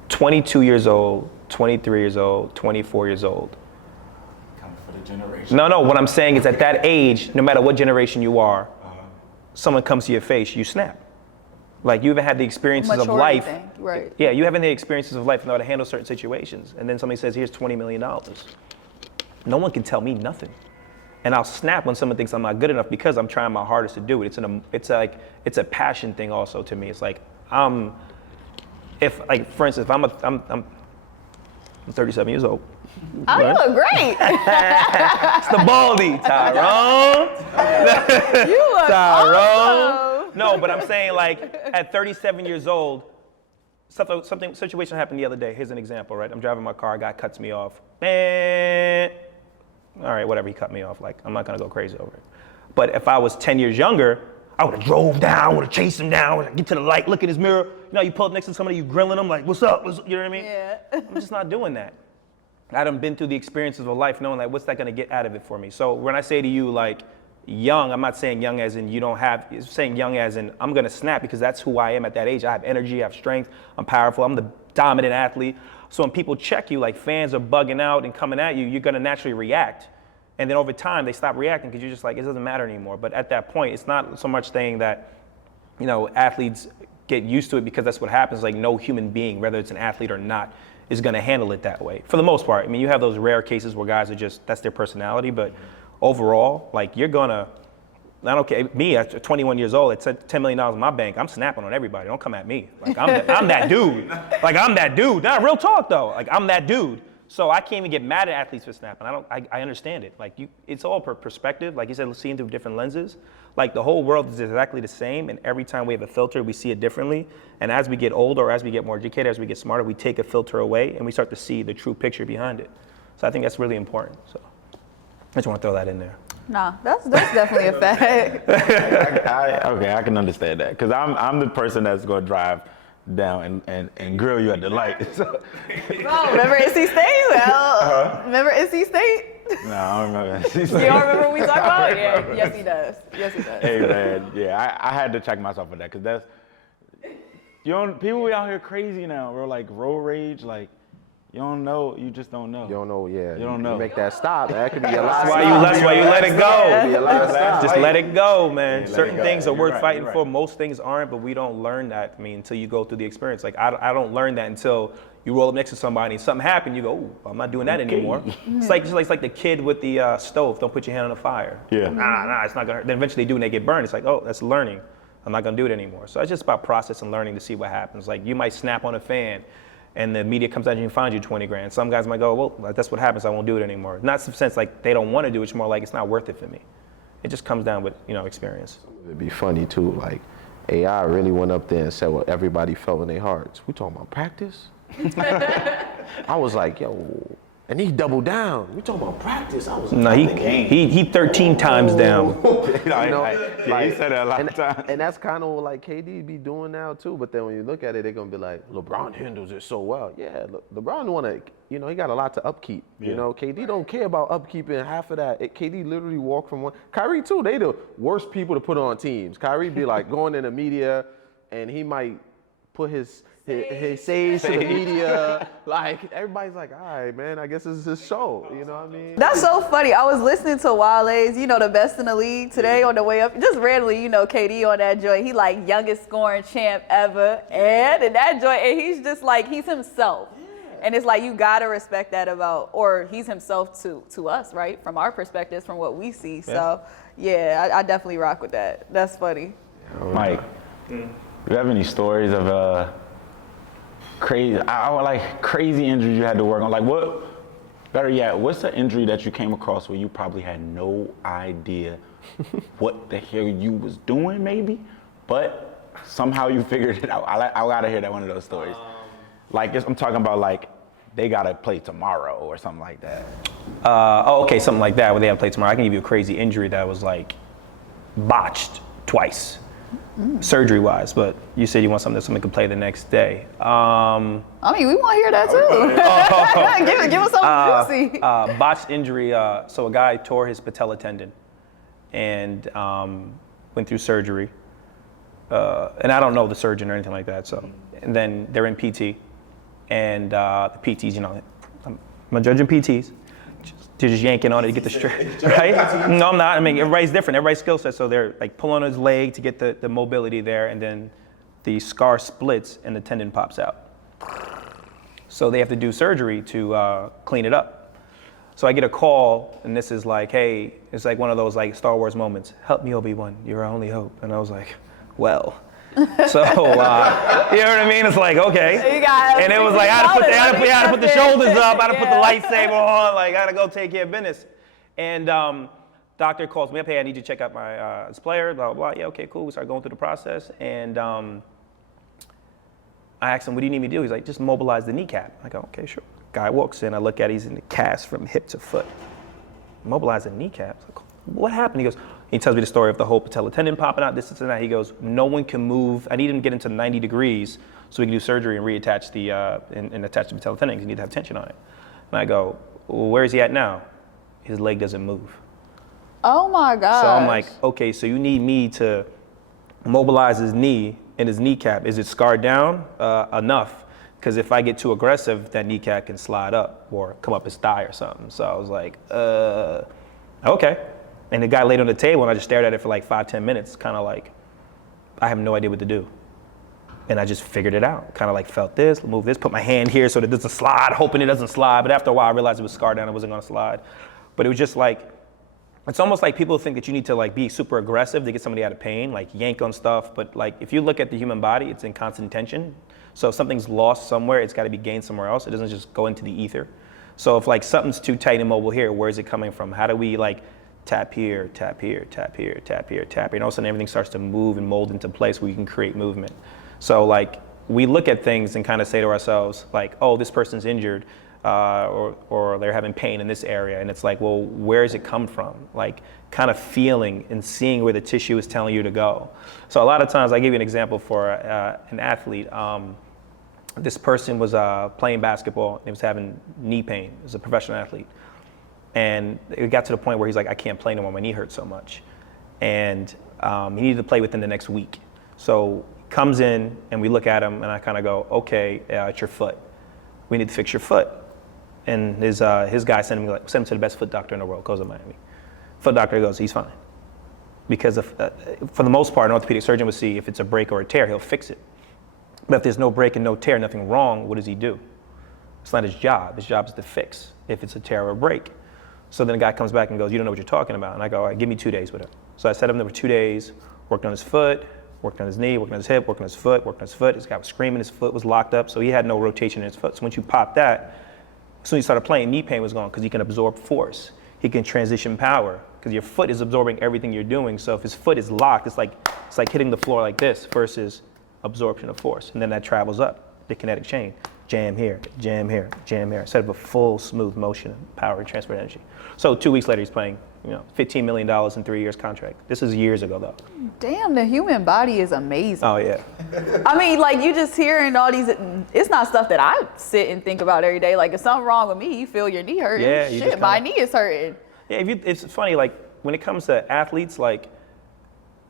22 years old, 23 years old, 24 years old. Coming for the generation. No, what I'm saying is at that age, no matter what generation you are, someone comes to your face, you snap. Like you haven't had the experiences of Maturity life. thing, right. Yeah, you haven't had the experiences of life and know how to handle certain situations. And then somebody says, here's $20 million. No one can tell me nothing. And I'll snap when someone thinks I'm not good enough because I'm trying my hardest to do it. It's a passion thing also to me. It's like, for instance, if I'm 37 years old. Oh, you look great. It's the baldy, Tyrone. You look awesome. No, but I'm saying like at 37 years old, situation happened the other day. Here's an example, right? I'm driving my car, a guy cuts me off. All right, whatever, he cut me off. Like, I'm not gonna go crazy over it. But if I was 10 years younger, I would have drove down, would have chased him down, get to the light, look in his mirror. You know, you pull up next to somebody, you grilling them like, what's up? You know what I mean? Yeah. I'm just not doing that. I done been through the experiences of life knowing like, what's that gonna get out of it for me? So when I say to you like, young, I'm not saying young as in you don't have, it's saying young as in I'm gonna snap because that's who I am at that age. I have energy, I have strength, I'm powerful, I'm the dominant athlete. So when people check you, like fans are bugging out and coming at you, you're gonna naturally react. And then over time, they stop reacting because you're just like, it doesn't matter anymore. But at that point, it's not so much saying that, you know, athletes get used to it because that's what happens. Like no human being, whether it's an athlete or not, is gonna handle it that way. For the most part, I mean, you have those rare cases where guys are just, that's their personality. But overall, like you're gonna, I don't care, me at 21 years old, it's $10 million in my bank, I'm snapping on everybody. Don't come at me. Like I'm that dude. Like I'm that dude. Nah, real talk though. Like I'm that dude. So I can't even get mad at athletes for snapping. I understand it. Like it's all perspective. Like you said, seeing through different lenses. Like the whole world is exactly the same, and every time we have a filter, we see it differently. And as we get older, or as we get more educated, as we get smarter, we take a filter away, and we start to see the true picture behind it. So I think that's really important. So I just want to throw that in there. Nah, that's definitely a fact. Okay, I can understand that because I'm the person that's going to drive down and grill you at the light. So. Oh, remember NC State? Well, remember NC State? No, I don't remember NC You State. don't remember what we talking about? Yeah, yes he does. Yes he does. Hey man, yeah, I had to check myself for that because that's, people be out here crazy now, bro. Like road rage, like you don't know, you just don't know. You don't know, yeah. You don't know. Make that stop. That could be a lot. That's why you let it go. Be a lot of stuff. Just let it go, man. Yeah, Certain things are You're worth right, fighting you're for. right. Most things aren't, but we don't learn that, until you go through the experience. Like, I don't learn that until you roll up next to somebody and something happened, you go, ooh, I'm not doing that anymore. It's like the kid with the stove, don't put your hand on the fire. Yeah. Nah, it's not gonna hurt. Then eventually they do and they get burned. It's like, oh, that's learning. I'm not gonna do it anymore. So it's just about process and learning to see what happens. Like, you might snap on a fan, and the media comes at you and finds you 20 grand. Some guys might go, well, that's what happens, I won't do it anymore. Not in the sense like they don't want to do it, it's more like it's not worth it for me. It just comes down with, experience. It'd be funny too, like AI really went up there and said what everybody felt in their hearts. We talking about practice? I was like, yo, and he doubled down. We talking about practice? I was like, No, he 13 times down. he said that a lot of times. And that's kind of what like KD be doing now too. But then when you look at it, they're gonna be like, LeBron handles it so well. Yeah, LeBron wanna, he got a lot to upkeep. Yeah. KD don't care about upkeeping half of that. KD literally walked from one. Kyrie too. They the worst people to put on teams. Kyrie be like going in the media, and he might put his sage to the media. Like everybody's like, all right, man, I guess this is his show. You know what I mean? That's so funny. I was listening to Wale's, the best in the league today on the way up. Just randomly, KD on that joint. He like youngest scoring champ ever. And in that joint, and he's just like, he's himself. And it's like, you gotta respect that or he's himself to us, right? From our perspectives, from what we see. So yeah, I definitely rock with that. That's funny. Mike, do you have any stories of Crazy. I like crazy injuries you had to work on. Like what? Better yet, what's the injury that you came across where you probably had no idea what the hell you was doing, maybe, but somehow you figured it out. I gotta hear that one of those stories. Like I'm talking about like they gotta play tomorrow or something like that. Okay, something like that where they have to play tomorrow. I can give you a crazy injury that was like botched twice, surgery-wise. But you said you want something that someone can play the next day. I mean, we want to hear that too. give us something juicy. Botched injury. So a guy tore his patella tendon and went through surgery. And I don't know the surgeon or anything like that. So, and then they're in PT, and the PTs, you know, I'm judging PTs. They're just yanking on it to get the strength, right? No, I'm not. I mean, everybody's different. Everybody's skill set. So they're like pulling on his leg to get the mobility there, and then the scar splits and the tendon pops out. So they have to do surgery to clean it up. So I get a call, and this is like, hey, it's like one of those like Star Wars moments. Help me, Obi-Wan. You're our only hope. And I was like, well. So, you know what I mean? It's like, okay. And it was like, I had to put the shoulders up, I had to put the lightsaber on, like, I had to go take care of business. And doctor calls me up, hey, I need you to check out my this player, blah, blah, blah. Yeah, okay, cool. We start going through the process. And I asked him, what do you need me to do? He's like, just mobilize the kneecap. I go, okay, sure. Guy walks in, I look at it, he's in the cast from hip to foot. Mobilize the kneecap? Like, what happened? He goes, he tells me the story of the whole patella tendon popping out, this and that. He goes, no one can move. I need him to get into 90 degrees so we can do surgery and reattach the, and attach the patella tendon because you need to have tension on it. And I go, well, where is he at now? His leg doesn't move. Oh my God. So I'm like, okay, so you need me to mobilize his knee and his kneecap. Is it scarred down enough? Because if I get too aggressive, that kneecap can slide up or come up his thigh or something. So I was like, okay. And the guy laid on the table and I just stared at it for like 5-10 minutes, kind of like, I have no idea what to do. And I just figured it out. Kind of like felt this, move this, put my hand here so that it doesn't slide, hoping it doesn't slide. But after a while I realized it was scarred down, it wasn't gonna slide. But it was just like, it's almost like people think that you need to like be super aggressive to get somebody out of pain, like yank on stuff. But like if you look at the human body, it's in constant tension. So if something's lost somewhere, it's gotta be gained somewhere else. It doesn't just go into the ether. So if like something's too tight and mobile here, where is it coming from? How do we like tap here, tap here, tap here, tap here, tap here, and all of a sudden everything starts to move and mold into place where you can create movement. So like we look at things and kind of say to ourselves like, oh, this person's injured or they're having pain in this area, and it's like, well, where does it come from? Like kind of feeling and seeing where the tissue is telling you to go. So a lot of times, I give you an example for an athlete. This person was playing basketball and he was having knee pain. He was a professional athlete. And it got to the point where he's like, I can't play no more, my knee hurts so much. And he needed to play within the next week. So he comes in and we look at him and I kind of go, okay, it's your foot. We need to fix your foot. And his guy sent him to the best foot doctor in the world, goes to Miami. Foot doctor goes, he's fine. Because for the most part, an orthopedic surgeon would see if it's a break or a tear, he'll fix it. But if there's no break and no tear, nothing wrong, what does he do? It's not his job. His job is to fix if it's a tear or a break. So then the guy comes back and goes, you don't know what you're talking about. And I go, all right, give me 2 days with him. So I set him there for 2 days, worked on his foot, worked on his knee, worked on his hip, worked on his foot, worked on his foot. This guy was screaming, his foot was locked up, so he had no rotation in his foot. So once you pop that, as soon as he started playing, knee pain was gone because he can absorb force. He can transition power because your foot is absorbing everything you're doing. So if his foot is locked, it's like hitting the floor like this versus absorption of force. And then that travels up the kinetic chain. Jam here, jam here, jam here, instead of a full smooth motion of power and transfer energy. So 2 weeks later, he's playing, $15 million in 3 years contract. This is years ago though. Damn, the human body is amazing. Oh yeah. I mean, like you just hearing all these, it's not stuff that I sit and think about every day. Like if something wrong with me, you feel your knee hurting. Yeah, shit, my knee is hurting. Yeah, it's funny, like when it comes to athletes, like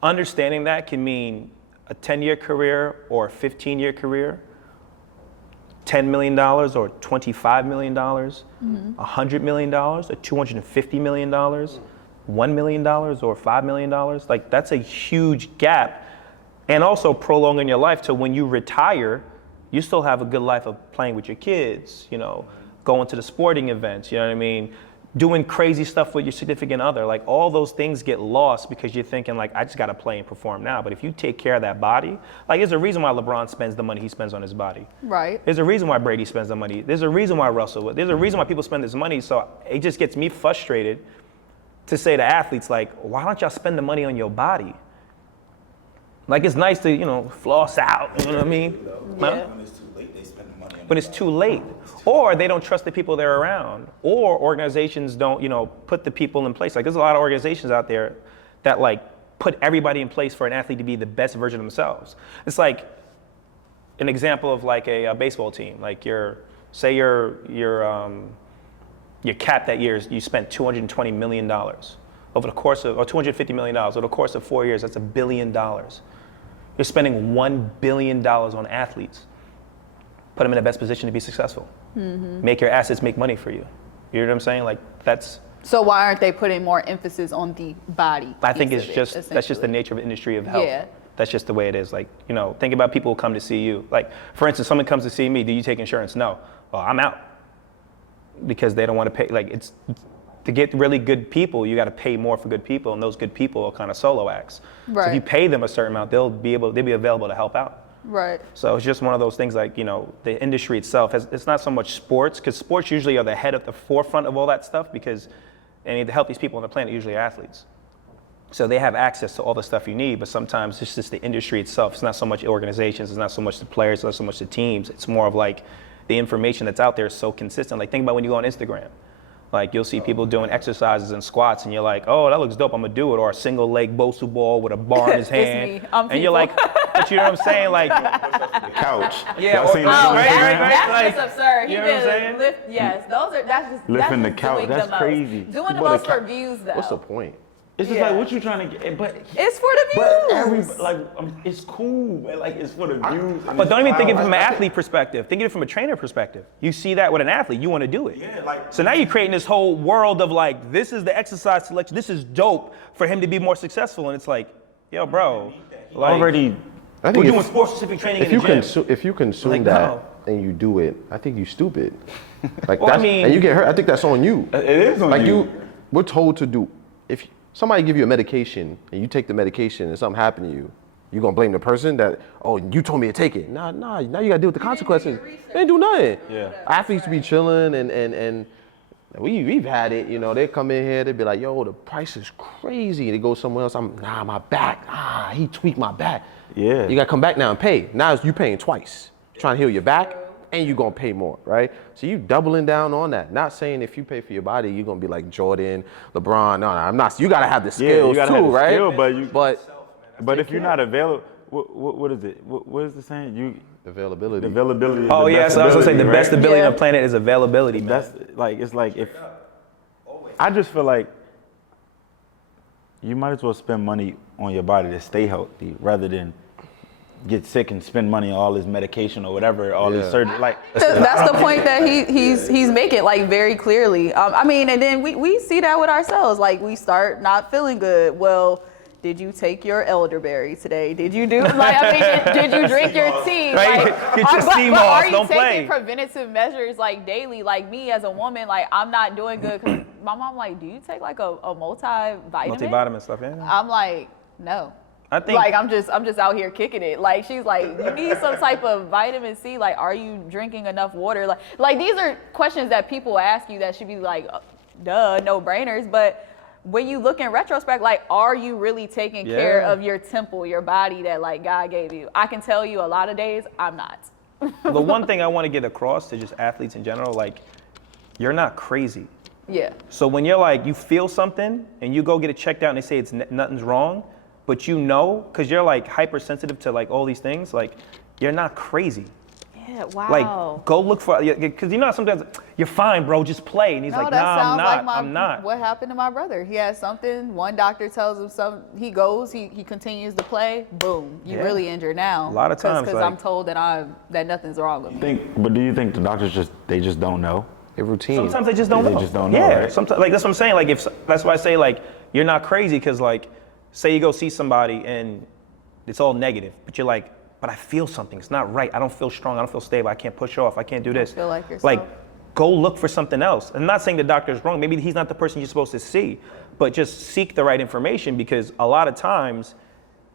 understanding that can mean a 10-year career or a 15-year career. $10 million or $25 million, $100 million or $250 million, $1 million or $5 million. Like that's a huge gap. And also prolonging your life to when you retire, you still have a good life of playing with your kids, going to the sporting events, you know what I mean? doing crazy stuff with your significant other. Like all those things get lost because you're thinking like, I just got to play and perform now. But if you take care of that body, like there's a reason why LeBron spends the money he spends on his body. Right. There's a reason why Brady spends the money. There's a reason why Russell, there's a reason why people spend this money. So it just gets me frustrated to say to athletes like, why don't y'all spend the money on your body? Like it's nice to, you know, floss out, you know what I mean? Yeah. When it's too late, they spend the money on But it's too late. Or they don't trust the people they're around. Or organizations don't, you know, put the people in place. Like there's a lot of organizations out there that like put everybody in place for an athlete to be the best version of themselves. It's like an example of like a baseball team. Like your cap that year, you spent $220 million over the course of, or $250 million over the course of 4 years. That's $1 billion. You're spending $1 billion on athletes. Put them in the best position to be successful. Make your assets make money for you. You know what I'm saying? Like that's. So why aren't they putting more emphasis on the body? I think piece it's of it, just, that's just the essentially? nature of the industry of health. Yeah. That's just the way it is. Like, you know, think about people who come to see you. Like, for instance, someone comes to see me, do you take insurance? No. Well, I'm out. Because they don't want to pay, like it's, to get really good people, you got to pay more for good people, and those good people are kind of solo acts. So if you Right. pay them a certain amount, they'll be available to help out. Right. So it's just one of those things like, you know, the industry itself, it's not so much sports, because sports usually are the head of the forefront of all that stuff, because any of the healthiest people on the planet usually are athletes. So they have access to all the stuff you need, but sometimes it's just the industry itself. It's not so much organizations, it's not so much the players, it's not so much the teams. It's more of like the information that's out there is so consistent. Like think about when you go on Instagram. Like you'll see people doing exercises and squats and you're like, oh, that looks dope, I'm gonna do it. Or a single leg Bosu ball with a bar in his It's hand. me. I'm and you're like, but you know what I'm saying? Like, the couch. Yeah, Y'all or- seen that Oh, on Right, Instagram? right, that's like, just absurd. He you know what I'm did saying? lift, yes, that's just Lifting the just couch, doing that's the most. crazy. Doing the But most the for views though. What's the point? It's just Yeah. like, what you trying to get? But It's for the But views. it's cool, man. Like it's for the views. But don't even think of it from an athlete perspective. Think of it from a trainer perspective. You see that with an athlete, you want to do it. Yeah, like- So now you're creating this whole world of like, this is the exercise selection. This is dope for him to be more successful. And it's like, yo, bro, like, already. I we're think doing if, sport-specific training if in you the gym. if you consume Like, that no. and you do it, I think you stupid. Like Well, I that's, mean- and you get hurt. I think that's on you. It is on Like you. we're told to do. If somebody give you a medication and you take the medication and something happened to you, you gonna blame the person that, oh, you told me to take it. Nah. Now you gotta deal with the consequences. They ain't do nothing. Yeah. Athletes be chilling and we've had it. You know, they come in here, they be like, yo, the price is crazy. They go somewhere else. My back. He tweaked my back. Yeah. You gotta come back now and pay. Now you paying twice. Trying to heal your back, and you gonna pay more, right? So you doubling down on that. Not saying if you pay for your body, you're gonna be like Jordan, LeBron. No, I'm not. You gotta have the skills you gotta too, have the right? skill, but But if you're not available, what is it? What is the saying? availability. The availability. Is Oh, the yeah, best so I was gonna say the ability, best right? ability on Yeah. the planet is availability, man. That's like it's like if I just feel like you might as well spend money on your body to stay healthy rather than get sick and spend money on all this medication or whatever, all these Yeah. surgery. Like That's the point that he's making, like, very clearly. I mean, and then we see that with ourselves. Like, we start not feeling good. Well, did you take your elderberry today? Did you do, like, I mean, did you drink your tea? Right? Like, Get your but steam are off, you don't taking play. preventative measures, like, daily? Like, me as a woman, like, I'm not doing good. 'Cause my mom, like, do you take, like, a multivitamin? Multivitamin stuff, yeah. I'm like, no. I think Like, I'm just out here kicking it. Like, she's like, you need some type of vitamin C. Like, are you drinking enough water? Like these are questions that people ask you that should be like, duh, no brainers. But when you look in retrospect, like, are you really taking care Yeah. of your temple, your body that like God gave you? I can tell you a lot of days I'm not. the one thing I want to get across to just athletes in general, like, you're not crazy. Yeah. So when you're like, you feel something and you go get it checked out and they say nothing's wrong, but you know, because you're like hypersensitive to like all these things, like, you're not crazy. Yeah. Wow. Like, go look for, because you know sometimes you're fine, bro, just play. And he's No, like, that nah, I'm sounds not, like I'm not. what happened to my brother. He has something, one doctor tells him something, he goes, he continues to play, boom, you Yeah. really injured now. A lot of times, Because like- I'm told that nothing's wrong with me. but do you think the doctors just don't know? A routine. Sometimes they just don't They know. just don't know, Yeah, right? sometimes, like, that's what I'm saying. Like, that's why I say, like, you're not crazy, because, like, say you go see somebody and it's all negative, but you're like, but I feel something. It's not right. I don't feel strong. I don't feel stable. I can't push off. I can't do this. feel like yourself. Like, go look for something else. I'm not saying the doctor's wrong. Maybe he's not the person you're supposed to see, but just seek the right information, because a lot of times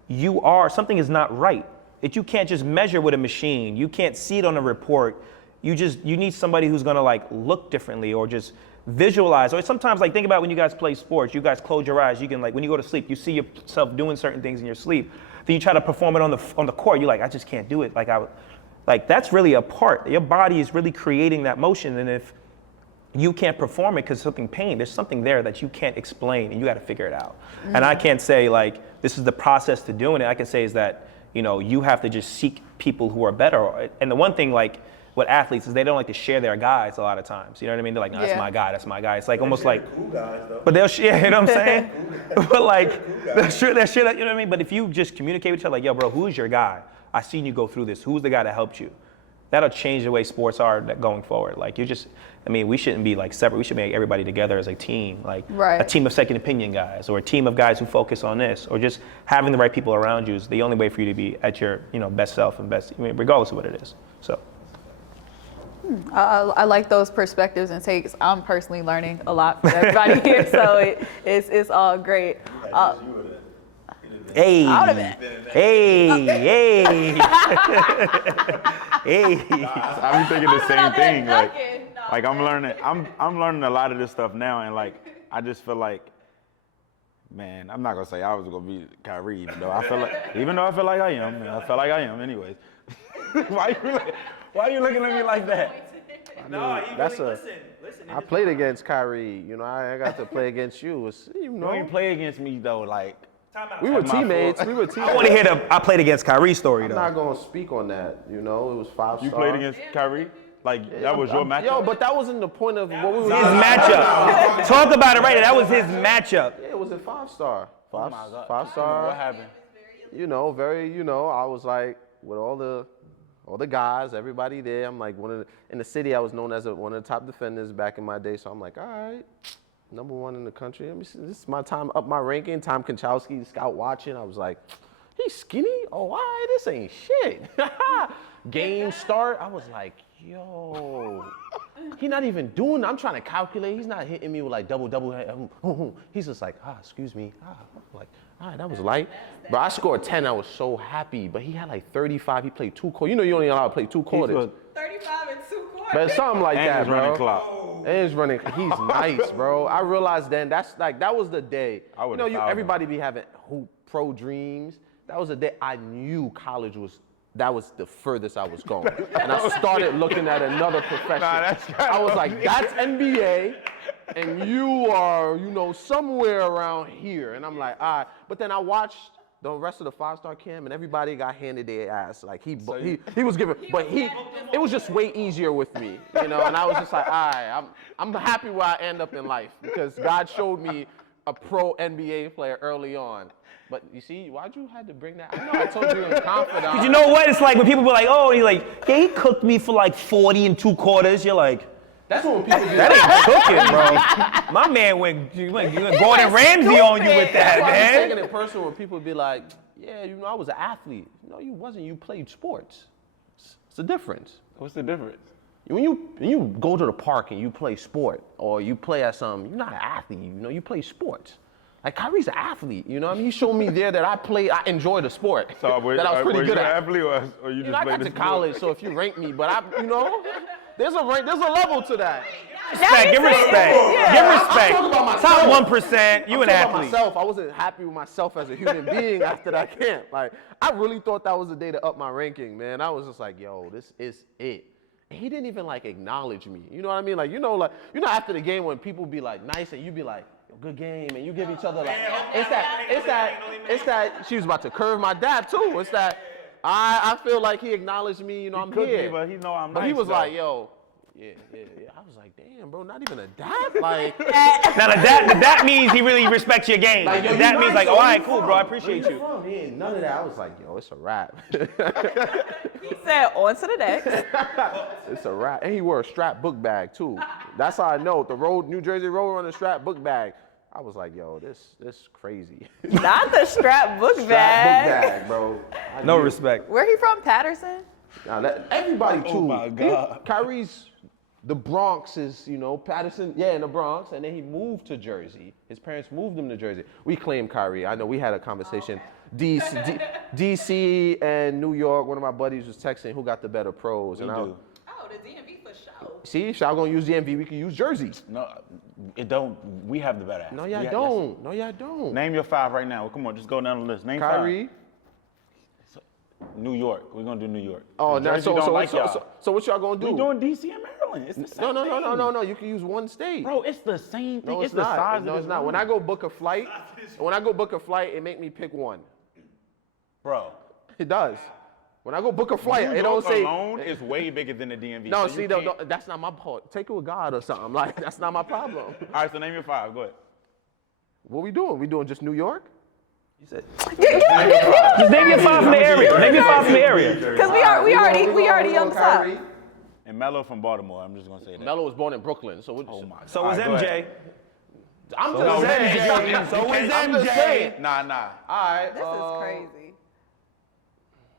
something is not right. You can't just measure with a machine. You can't see it on a report. You need somebody who's gonna like look differently or just visualize. Or sometimes like think about when you guys play sports, you guys close your eyes, you can like when you go to sleep, you see yourself doing certain things in your sleep. Then you try to perform it on the court, you're like, I just can't do it. Like that's really a part. Your body is really creating that motion, and if you can't perform it because something pain, there's something there that you can't explain and you got to figure it out. And I can't say like this is the process to doing it. I can say is that, you know, you have to just seek people who are better. And the one thing like with athletes is they don't like to share their guys a lot of times. You know what I mean? They're like, no, that's my guy. It's like almost like, cool guys, though. But they'll share, you know what I'm saying? But like, they'll share that, you know what I mean? But if you just communicate with each other, like, yo, bro, who's your guy? I seen you go through this. Who's the guy that helped you? That'll change the way sports are going forward. Like we shouldn't be like separate. We should make everybody together as a team, like a team of second opinion guys, or a team of guys who focus on this, or just having the right people around you is the only way for you to be at your, you know, best self and best, I mean, regardless of what it is. So. I like those perspectives and takes. I'm personally learning a lot from everybody here, so it's all great. Hey, I would've been. hey. I'm thinking the same thing. Like I'm learning a lot of this stuff now, and like I just feel like, man, I'm not gonna say I was gonna be Kyrie, even though I feel like I am. I feel like I am, anyways. Why are you looking at me like that? Listen. I played against Kyrie. You know, I got to play against you. You know, You play against me though, like. We were teammates. I want to hear I played against Kyrie's story though. I'm not gonna speak on that. You know, it was 5-star. You played against Kyrie? Like that was your matchup? Yo, but that wasn't the point of what we were. His matchup. Talk about it right now. That was his matchup. Yeah, it was a 5-star. Oh my God. 5-star. What happened? You know, I was like with all the guys, everybody there. I'm like in the city. I was known as one of the top defenders back in my day. So I'm like, all right. Number 1 in the country. Let me see. This is my time up my ranking. Tom Konchowski, scout watching. I was like, he's skinny? Oh, all right, this ain't shit. Game start. I was like, yo, he not even doing. I'm trying to calculate. He's not hitting me with like double. He's just like, excuse me. I'm like, all right, that was light. But I scored 10. I was so happy. But he had like 35. He played 2 quarters. You know, you only allowed to play 2 quarters. 35 and 2 quarters. But something like that, bro. Running clock. And he's running. He's nice, bro. I realized then that was the day. You know, everybody be having pro dreams. That was the day I knew college was. That was the furthest I was going. And I started looking at another profession. I was like, that's NBA, and you are, you know, somewhere around here. And I'm like, all right. But then I watched the rest of the 5-star camp, and everybody got handed their ass. Like he was giving, but it was just way easier with me, you know. And I was just like, all right, I'm happy where I end up in life because God showed me a pro NBA player early on. But you see, why'd you have to bring that? I know I told you in confidence. Cause you know what? It's like when people be like, oh, he's like, yeah, he cooked me for like 40 and 2 quarters. You're like, that's what people do. that ain't cooking, bro. My man went Gordon Ramsay on you with that, That's why man. I'm taking it personal when people be like, yeah, you know, I was an athlete. No, you wasn't. You played sports. It's a difference. What's the difference? When you go to the park and you play sport or you play at something, you're not an athlete. You know, you play sports. Like Kyrie's an athlete, you know what I mean? He showed me there that I enjoy the sport. So that I was pretty good at. Athlete or you just I played got the to sport? college, so if you rank me, but there's a level to that. Respect, give respect. Yeah. Give I'm respect. talking about myself. Top 1%, you I'm an talking athlete. about myself. I wasn't happy with myself as a human being after that camp. Like, I really thought that was the day to up my ranking, man. I was just like, yo, this is it. And he didn't even like acknowledge me. You know what I mean? Like, you know, after the game when people be like nice and you be like, good game, and you give each other like, it's that, she was about to curve my dab too. It's that, I feel like he acknowledged me, you know, I'm here. But he know I'm But nice, he was though. like, yo, yeah. I was like, damn, bro, not even a dab? Like, Now that means he really respects your game. like, yo, That you means nice, like, yo, all where right, you cool, from? bro, I appreciate Where you. from? He ain't none of that. I was like, yo, it's a wrap. He said, on to the next. It's a wrap. And he wore a strap book bag too. That's how I know. The New Jersey Roadrunner strap book bag. I was like, yo, this crazy. Not the strap book Strap bag. book bag, bro. No respect. Where he from? Patterson? Now everybody too. Oh my God. Kyrie's the Bronx is, Patterson, in the Bronx, and then he moved to Jersey. His parents moved him to Jersey. We claim Kyrie. I know we had a conversation. DC and New York, one of my buddies was texting who got the better pros. We do. Oh, the DMV for sure. See, Shao gonna use DMV, we can use Jersey. No, it don't. We have the better. No, y'all don't. No, y'all don't. Name your 5 right now. Come on, just go down the list. Name Kyrie. 5. New York. We're gonna do New York. Oh, now Jersey don't like y'all. so what y'all gonna do? We doing DC and Maryland. It's the same thing. No. You can use one state. Bro, it's the same thing. No, it's it's the not. size No, of it's this not. room. When I go book a flight, it make me pick one. Bro, It does. When I go book a flight, New it don't York say. alone is way bigger than the DMV. No, so see, you no, can't- that's not my part. Take it with God or something. Like, that's not my problem. All right, so name your 5. Go ahead. What we doing? We doing just New York? You said. Just name your 5 from the area. Name your 5 from the area. Because we already on the top. Kyrie. And Melo from Baltimore. I'm just gonna say that. Melo was born in Brooklyn, so what? Oh my God. So was All right, go ahead. MJ. I'm No, just saying. MJ. So was I'm just MJ. saying. Nah. All right. This is crazy.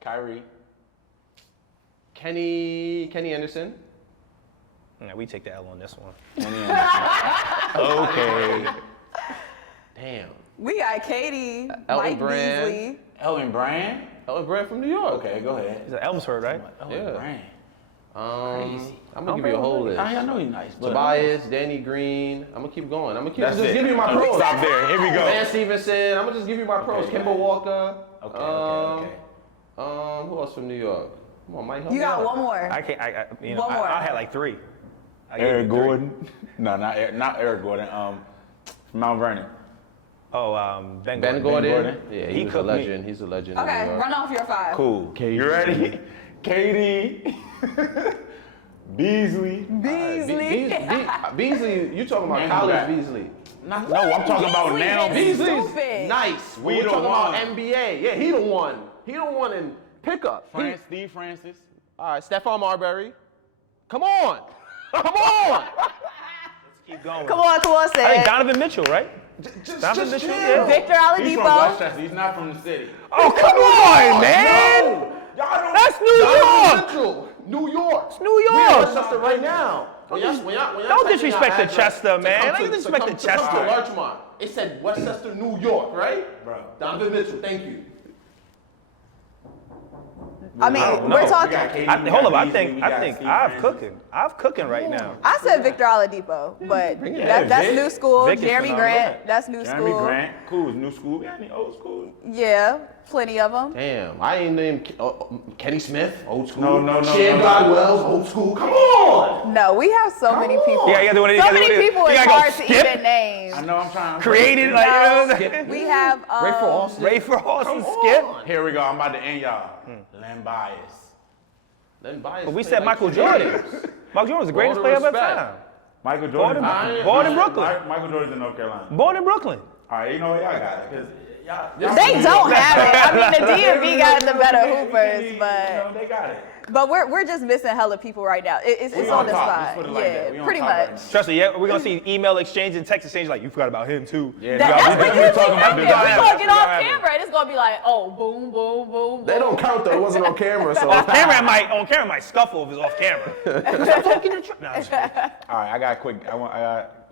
Kyrie. Kenny Anderson. Yeah, we take the L on this one. Okay. Damn. We got Katie, Elton Mike Brand. Beasley. Elton Brand. Elton Brand from New York. Okay, go ahead. He's an Elmsford, right? Elton Yeah. Brand. I'm gonna give you a whole list. I know he's nice. But Tobias, Danny Green. I'm gonna keep going. I'm gonna That's just it. give you my I'm gonna pros. Stop there. Here we go. Van Stevenson. I'm gonna just give you my pros. Okay, Kimball Walker. Okay. Who else from New York? Come on, Mike. Help You me got out. one more. I can't. One more. I had like 3. I gave Eric you 3. Gordon. No, not Eric Gordon. From Mount Vernon. Oh, Ben Ben Gordon. Gordon. Yeah, He he's a cooked me. legend. He's a legend. in Okay, New York. run off your 5. Cool. Katie. You ready? Katie. Beasley. Beasley. Beasley, you talking about Man, college who that? Beasley? No, I'm talking about now. Beasley's Beasley. stupid. Nice. We We're the talking one. about NBA. Yeah, he the one. He the one in pickup. Steve Francis. All right, Stephon Marbury. Come on. Come on. Keep going. Come on, I think Sid. Donovan Mitchell, right? Donovan Mitchell. Yeah. Victor He's from Oladipo. Westchester. He's not from the city. Oh, come on, man. Y'all don't. That's New York. Central, New York. It's New We're in York. Westchester right now. When y'all Don't type in disrespect your the address Chester, to man. come Don't to- disrespect to the come- to come Chester. to Larchmont, it said Westchester, New York, right? Bro. Donovan Mitchell, thank you. I mean, know. we're We talking. got Katie, we got Hold up. I Beasley, think we got Steve I've Francis. cooking. I've cooking right now. I said Victor Oladipo, but it. that's Vic. new school. Vic is Jeremy phenomenal. Grant, that's new Jeremy school. Grant. Cool. New school. We got any old school? Yeah, plenty of them. Damn, I ain't named Kenny Smith, old school. No. Shea Wells, old school. Come on. No, we have so many people. Yeah, you gotta do one of these, So you gotta many do one of these. people, You it's gotta go hard to Skip. even name. I know I'm trying to Created like No, we have Ray for Austin. Ray for Austin Come Skip. on. Here we go. I'm about to end y'all. Len Bias. Then Bias But we played said like Michael 2 Jordan. games. Michael Jordan was the greatest All player the of all respect. time. Michael Jordan. Born in Brooklyn. Michael Jordan's in North Carolina. Born in Brooklyn. All right, you know what? Y'all got it. Cause y'all They don't have it. I mean, the DMV got the better You hoopers, know, but they got it. we're just missing hella people right now. It's We on the top. spot. Let's put it like that. We Yeah, on pretty top right much. now. Trust me, yeah, we're gonna see email exchange and text exchange like you forgot about him too. Yeah, That's what we usually talking about happens. this. We're gonna get That's off what camera and it's gonna be like, oh, boom, boom, boom, They boom. don't count though. It wasn't on camera, so. On camera might scuffle if it's off camera. Stop talking to no, I'm just kidding. All right, I got a quick.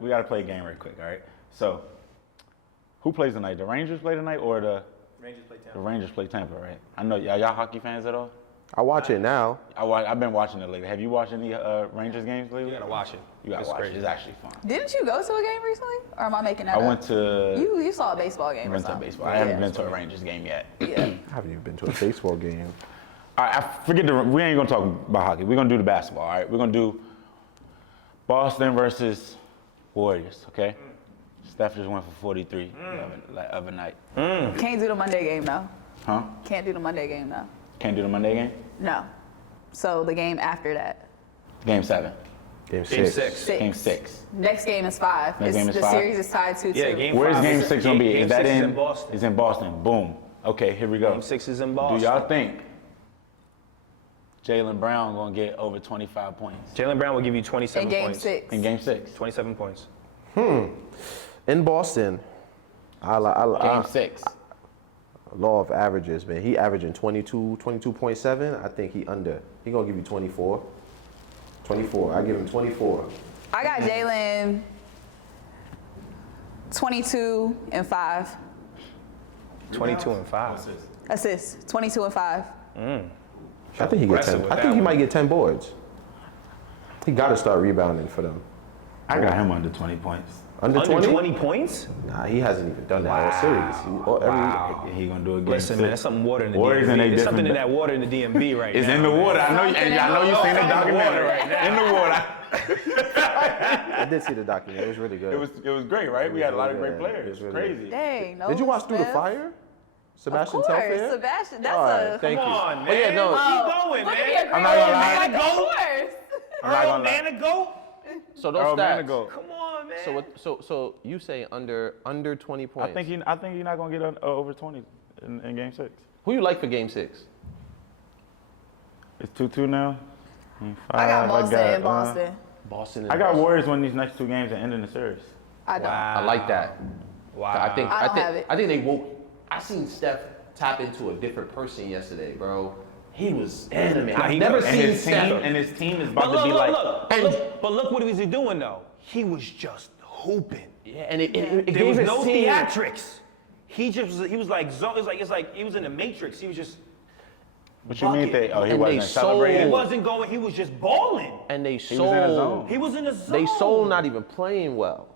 We got to play a game right quick. All right. So, who plays tonight? The Rangers play tonight, or the Rangers play Tampa? Right. I know y'all hockey fans at all? I watch it now. I've been watching it lately. Have you watched any Rangers games lately? You gotta watch it. You gotta It's watch it. crazy. It's actually fun. Didn't you go to a game recently? Or am I making that I up? went to You saw a baseball game or went to something. baseball. I haven't been to a Rangers game yet. Yeah. I haven't even been to a baseball game. All right, we ain't gonna talk about hockey. We're gonna do the basketball. All right, we're gonna do Boston versus Warriors. Okay. Steph just went for 43 the other night. Can't do the Monday game though. Huh? Can't do the Monday game though. Can't do the Monday game. No. So the game after that. Game 7. Game Game 6. 6. 6. Game 6. Next game is 5. Next game is the 5? series is tied 2-2. Yeah, game Where's 5 Game 6 gonna be? Game Is that 6 is in? in Boston. It's in Boston. Boom. Okay, here we go. Game 6 is in Boston. Do y'all think Jaylen Brown gonna get over 25 points Jaylen Brown will give you 27 in game points. 6. in Game 6? 27 points. In Boston, Game 6. law of averages, man. He averaging 22.7. I think he under. He gonna give you 24. 24. I give him 24. I got Jalen 22 and 5. 22 and 5. Assists. 22 and 5. I think he gets 10. I think he might get 10 boards. He got to start rebounding for them. I got him under 20 points. Under 20 points? Nah, he hasn't even done that all series. Wow. He gonna do it again. Listen, man, there's something water in the Warriors DMV. and they There's something in different- that water in the DMV right It's now. in the water. I know you seen the documentary. right now. In the water. I did see the documentary. It was really good. It was great, right? We had a lot of great really good. players. It was really Crazy. Dang. No Did you watch Through the Steph. Fire? Sebastian Of course, Telfair? Sebastian. That's All right, a. thank Come you. on, man. Oh, yeah, no. Keep going, Look at me man. agree I'm not gonna lie. like, Go. of course. I'm not Earl gonna lie. Manigo? So those Earl stats. Manigo. Come on, man. So you say under 20 points. I think he's not gonna get over 20 in Game 6. Who you like for Game 6? It's 2-2 now. I got Boston and uh, Boston. Boston. And I got Boston. Warriors winning these next 2 games and ending the series. I don't. I like that. Wow. I think I don't have it. I think they woke. I seen Steph tap into a different person yesterday, bro. He was animated. I've never And seen his Steph. team and his team is But about to be like. But look what was he doing though? He was just hooping. Yeah, and it There gave was his no team. theatrics. He was like it's like he was in the Matrix. He was just What you mean bucket. he And wasn't they celebrating? he wasn't going, he was just balling. And they He was in his sold. zone. He was in the zone. They sold not even playing well.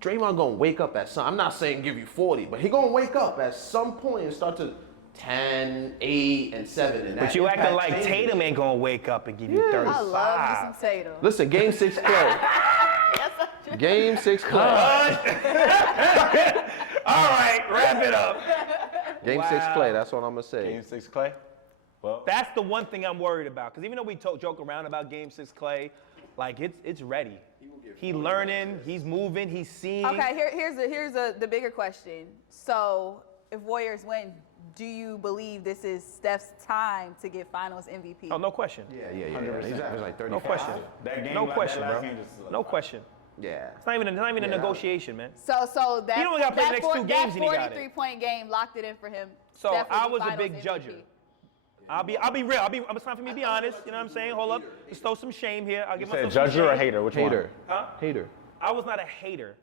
Draymond gonna wake up at some. I'm not saying give you 40, but he gonna wake up at some point and start to 10, 8, and 7. And But that you acting impact like changes. Tatum ain't gonna wake up and give you Yeah. 35. I love me some Tatum. Listen, Game 6 Clay. Game 6 Clay. All right, wrap it up. Game 6 Wow. Clay. That's what I'm gonna say. Game 6 Clay. Well, That's the one thing I'm worried about. Because even though we joke around about Game 6 Clay, like it's ready. He's learning, he's moving, he's seeing. Okay, here's the bigger question. So, if Warriors win, do you believe this is Steph's time to get Finals MVP? Oh, no question. Yeah. 100%. He's like 35. No question. that game, No that question, last bro. game just No question. Yeah. It's not even a Yeah. negotiation, man. So that He only gotta play the that next 2 games and he got it. 43-point game locked it in for him. So Steph will I be was a Finals big MVP. judger. I'll be real. It's time for me to be honest. You know what I'm saying? Hold up. Let's throw some shame here. I'll give said myself some judger or shame. hater? Which Hater. Huh? Hater. I was not a hater.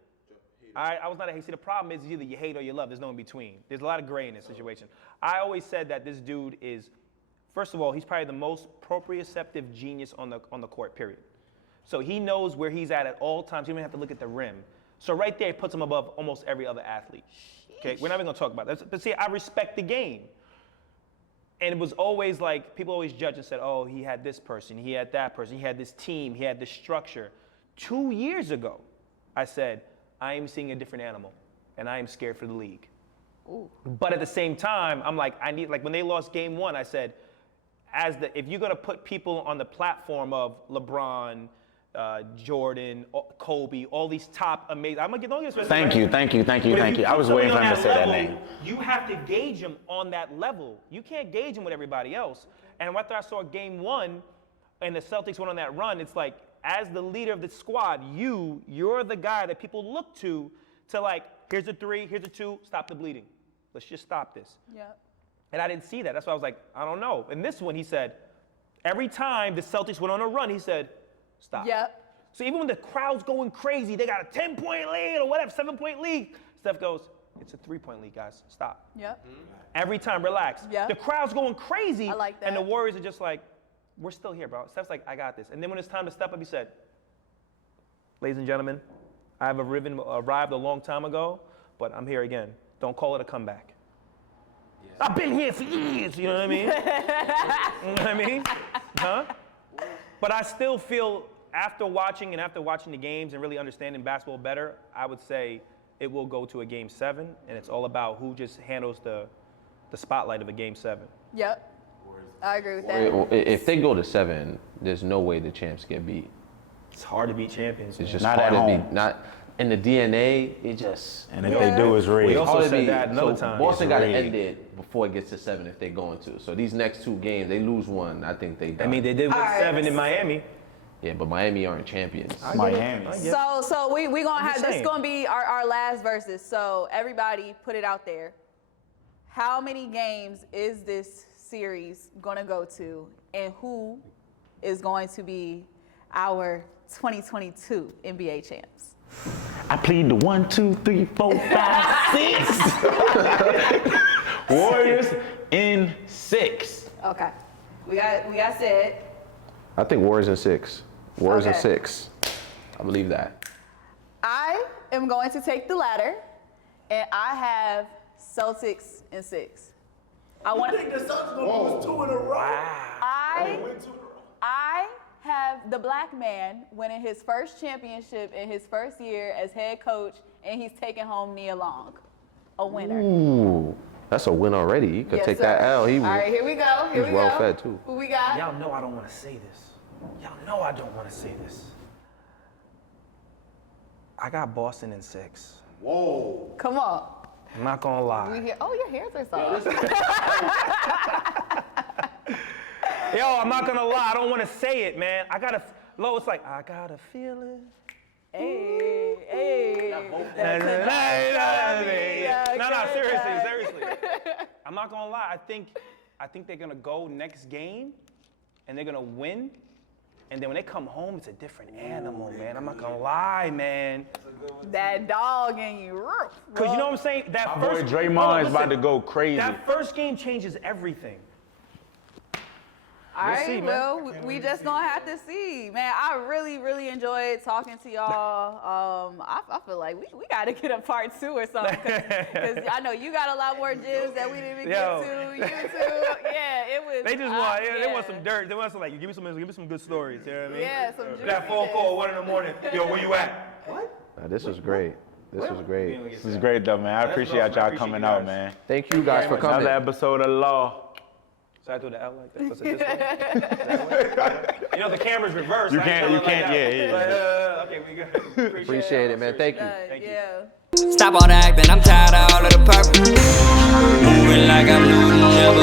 I was not a hater. See, the problem is either you hate or you love. There's no in between. There's a lot of gray in this situation. I always said that this dude is, first of all, he's probably the most proprioceptive genius on the court, period. So he knows where he's at all times. You don't even have to look at the rim. So right there, it puts him above almost every other athlete. Okay, we're not even gonna talk about that. But see, I respect the game. And it was always like, people always judge and said, oh, he had this person, he had that person, he had this team, he had this structure. 2 years ago, I said, I am seeing a different animal, and I am scared for the league. Ooh. But at the same time, I'm like, when they lost game 1, I said, if you're gonna put people on the platform of LeBron, Jordan, Kobe, all these top amazing, I'm gonna get, don't get Thank you. I was waiting for him to say that name. You have to gauge them on that level. You can't gauge them with everybody else. And after I saw game 1 and the Celtics went on that run, it's like, as the leader of the squad, you're the guy that people look to like, here's a 3, here's a 2, stop the bleeding. Let's just stop this. Yeah. And I didn't see that. That's why I was like, I don't know. And this one, he said, every time the Celtics went on a run, he said, stop. Yep. So even when the crowd's going crazy, they got a 10-point lead or whatever, 7-point lead, Steph goes, it's a 3-point lead, guys, stop. Yep. Every time, relax. Yeah. The crowd's going crazy. I like that. And the Warriors are just like, we're still here, bro. Steph's like, I got this. And then when it's time to step up, he said, ladies and gentlemen, I have arrived a long time ago, but I'm here again. Don't call it a comeback. Yes. I've been here for years, you know what I mean? You know what I mean? Huh? But I still feel, after watching the games and really understanding basketball better, I would say it will go to a game 7, and it's all about who just handles the spotlight of a game 7. Yep. I agree with that. If they go to 7, there's no way the champs get beat. It's hard to beat champions. It's just Not hard at to home. beat. Not in the DNA. It just. And if they do, it's rigged. We also hard to said beat. that another So time. Boston got to rigged. end it before it gets to 7 if they're going to. So these next 2 games, they lose 1. I think they. I mean, they did win All right. 7 in Miami. Yeah, but Miami aren't champions. Miami. So we gonna have, just this saying. gonna be our last verses. So everybody put it out there. How many games is this series gonna go to, and who is going to be our 2022 NBA champs? I plead the 1, 2, 3, 4, 5, 6. Warriors in 6. Okay. We got Ced. I think Warriors in 6. Warriors in Okay. 6. I believe that. I am going to take the latter, and I have Celtics in 6. I want to. The Celtics gonna lose 2 in a row. I have the black man winning his first championship in his first year as head coach, and he's taking home Nia Long, a winner. Ooh, that's a win already. He could Yes, take sir. that L. All right, here we go. Here He's we well go. fed, too. Who we got? Y'all know I don't want to say this. Y'all know I don't want to say this. I got Boston in 6. Whoa. Come on. I'm not gonna lie. We hear. Oh, your hairs are soft. Yo, I'm not gonna lie. I don't want to say it, man. Lo, it's like, I got a feeling. Hey. No, seriously. I'm not gonna lie. I think they're gonna go next game, and they're gonna win. And then when they come home, it's a different animal, man. I'm not gonna lie, man. That dog in you. Cause you know what I'm saying? That My boy first Draymond is about listen, to go crazy. That first game changes everything. All right, see, man. well, we just gonna have to see, man. I really enjoyed talking to y'all. I feel like we gotta get a part 2 or something, cause I know you got a lot more gems that we didn't even get to. You too, yeah. It was. They just want some dirt. They want some give me some good stories. You know what I mean? Yeah, some juicy That phone shit. call 1 in the morning. Yo, where you at? This was great. This was great. This is great though, man. I appreciate y'all coming out, man. Thank you guys for coming. Another episode of Law. So I do the L like that? What's it this way? You know the camera's reversed. You I ain't can't, you telling can't, like that. yeah. But, okay, we good. Appreciate it, man. Thank you. Thank you. Yeah. Stop all the acting, I'm tired of all of the purple. Moving like I'm losing, never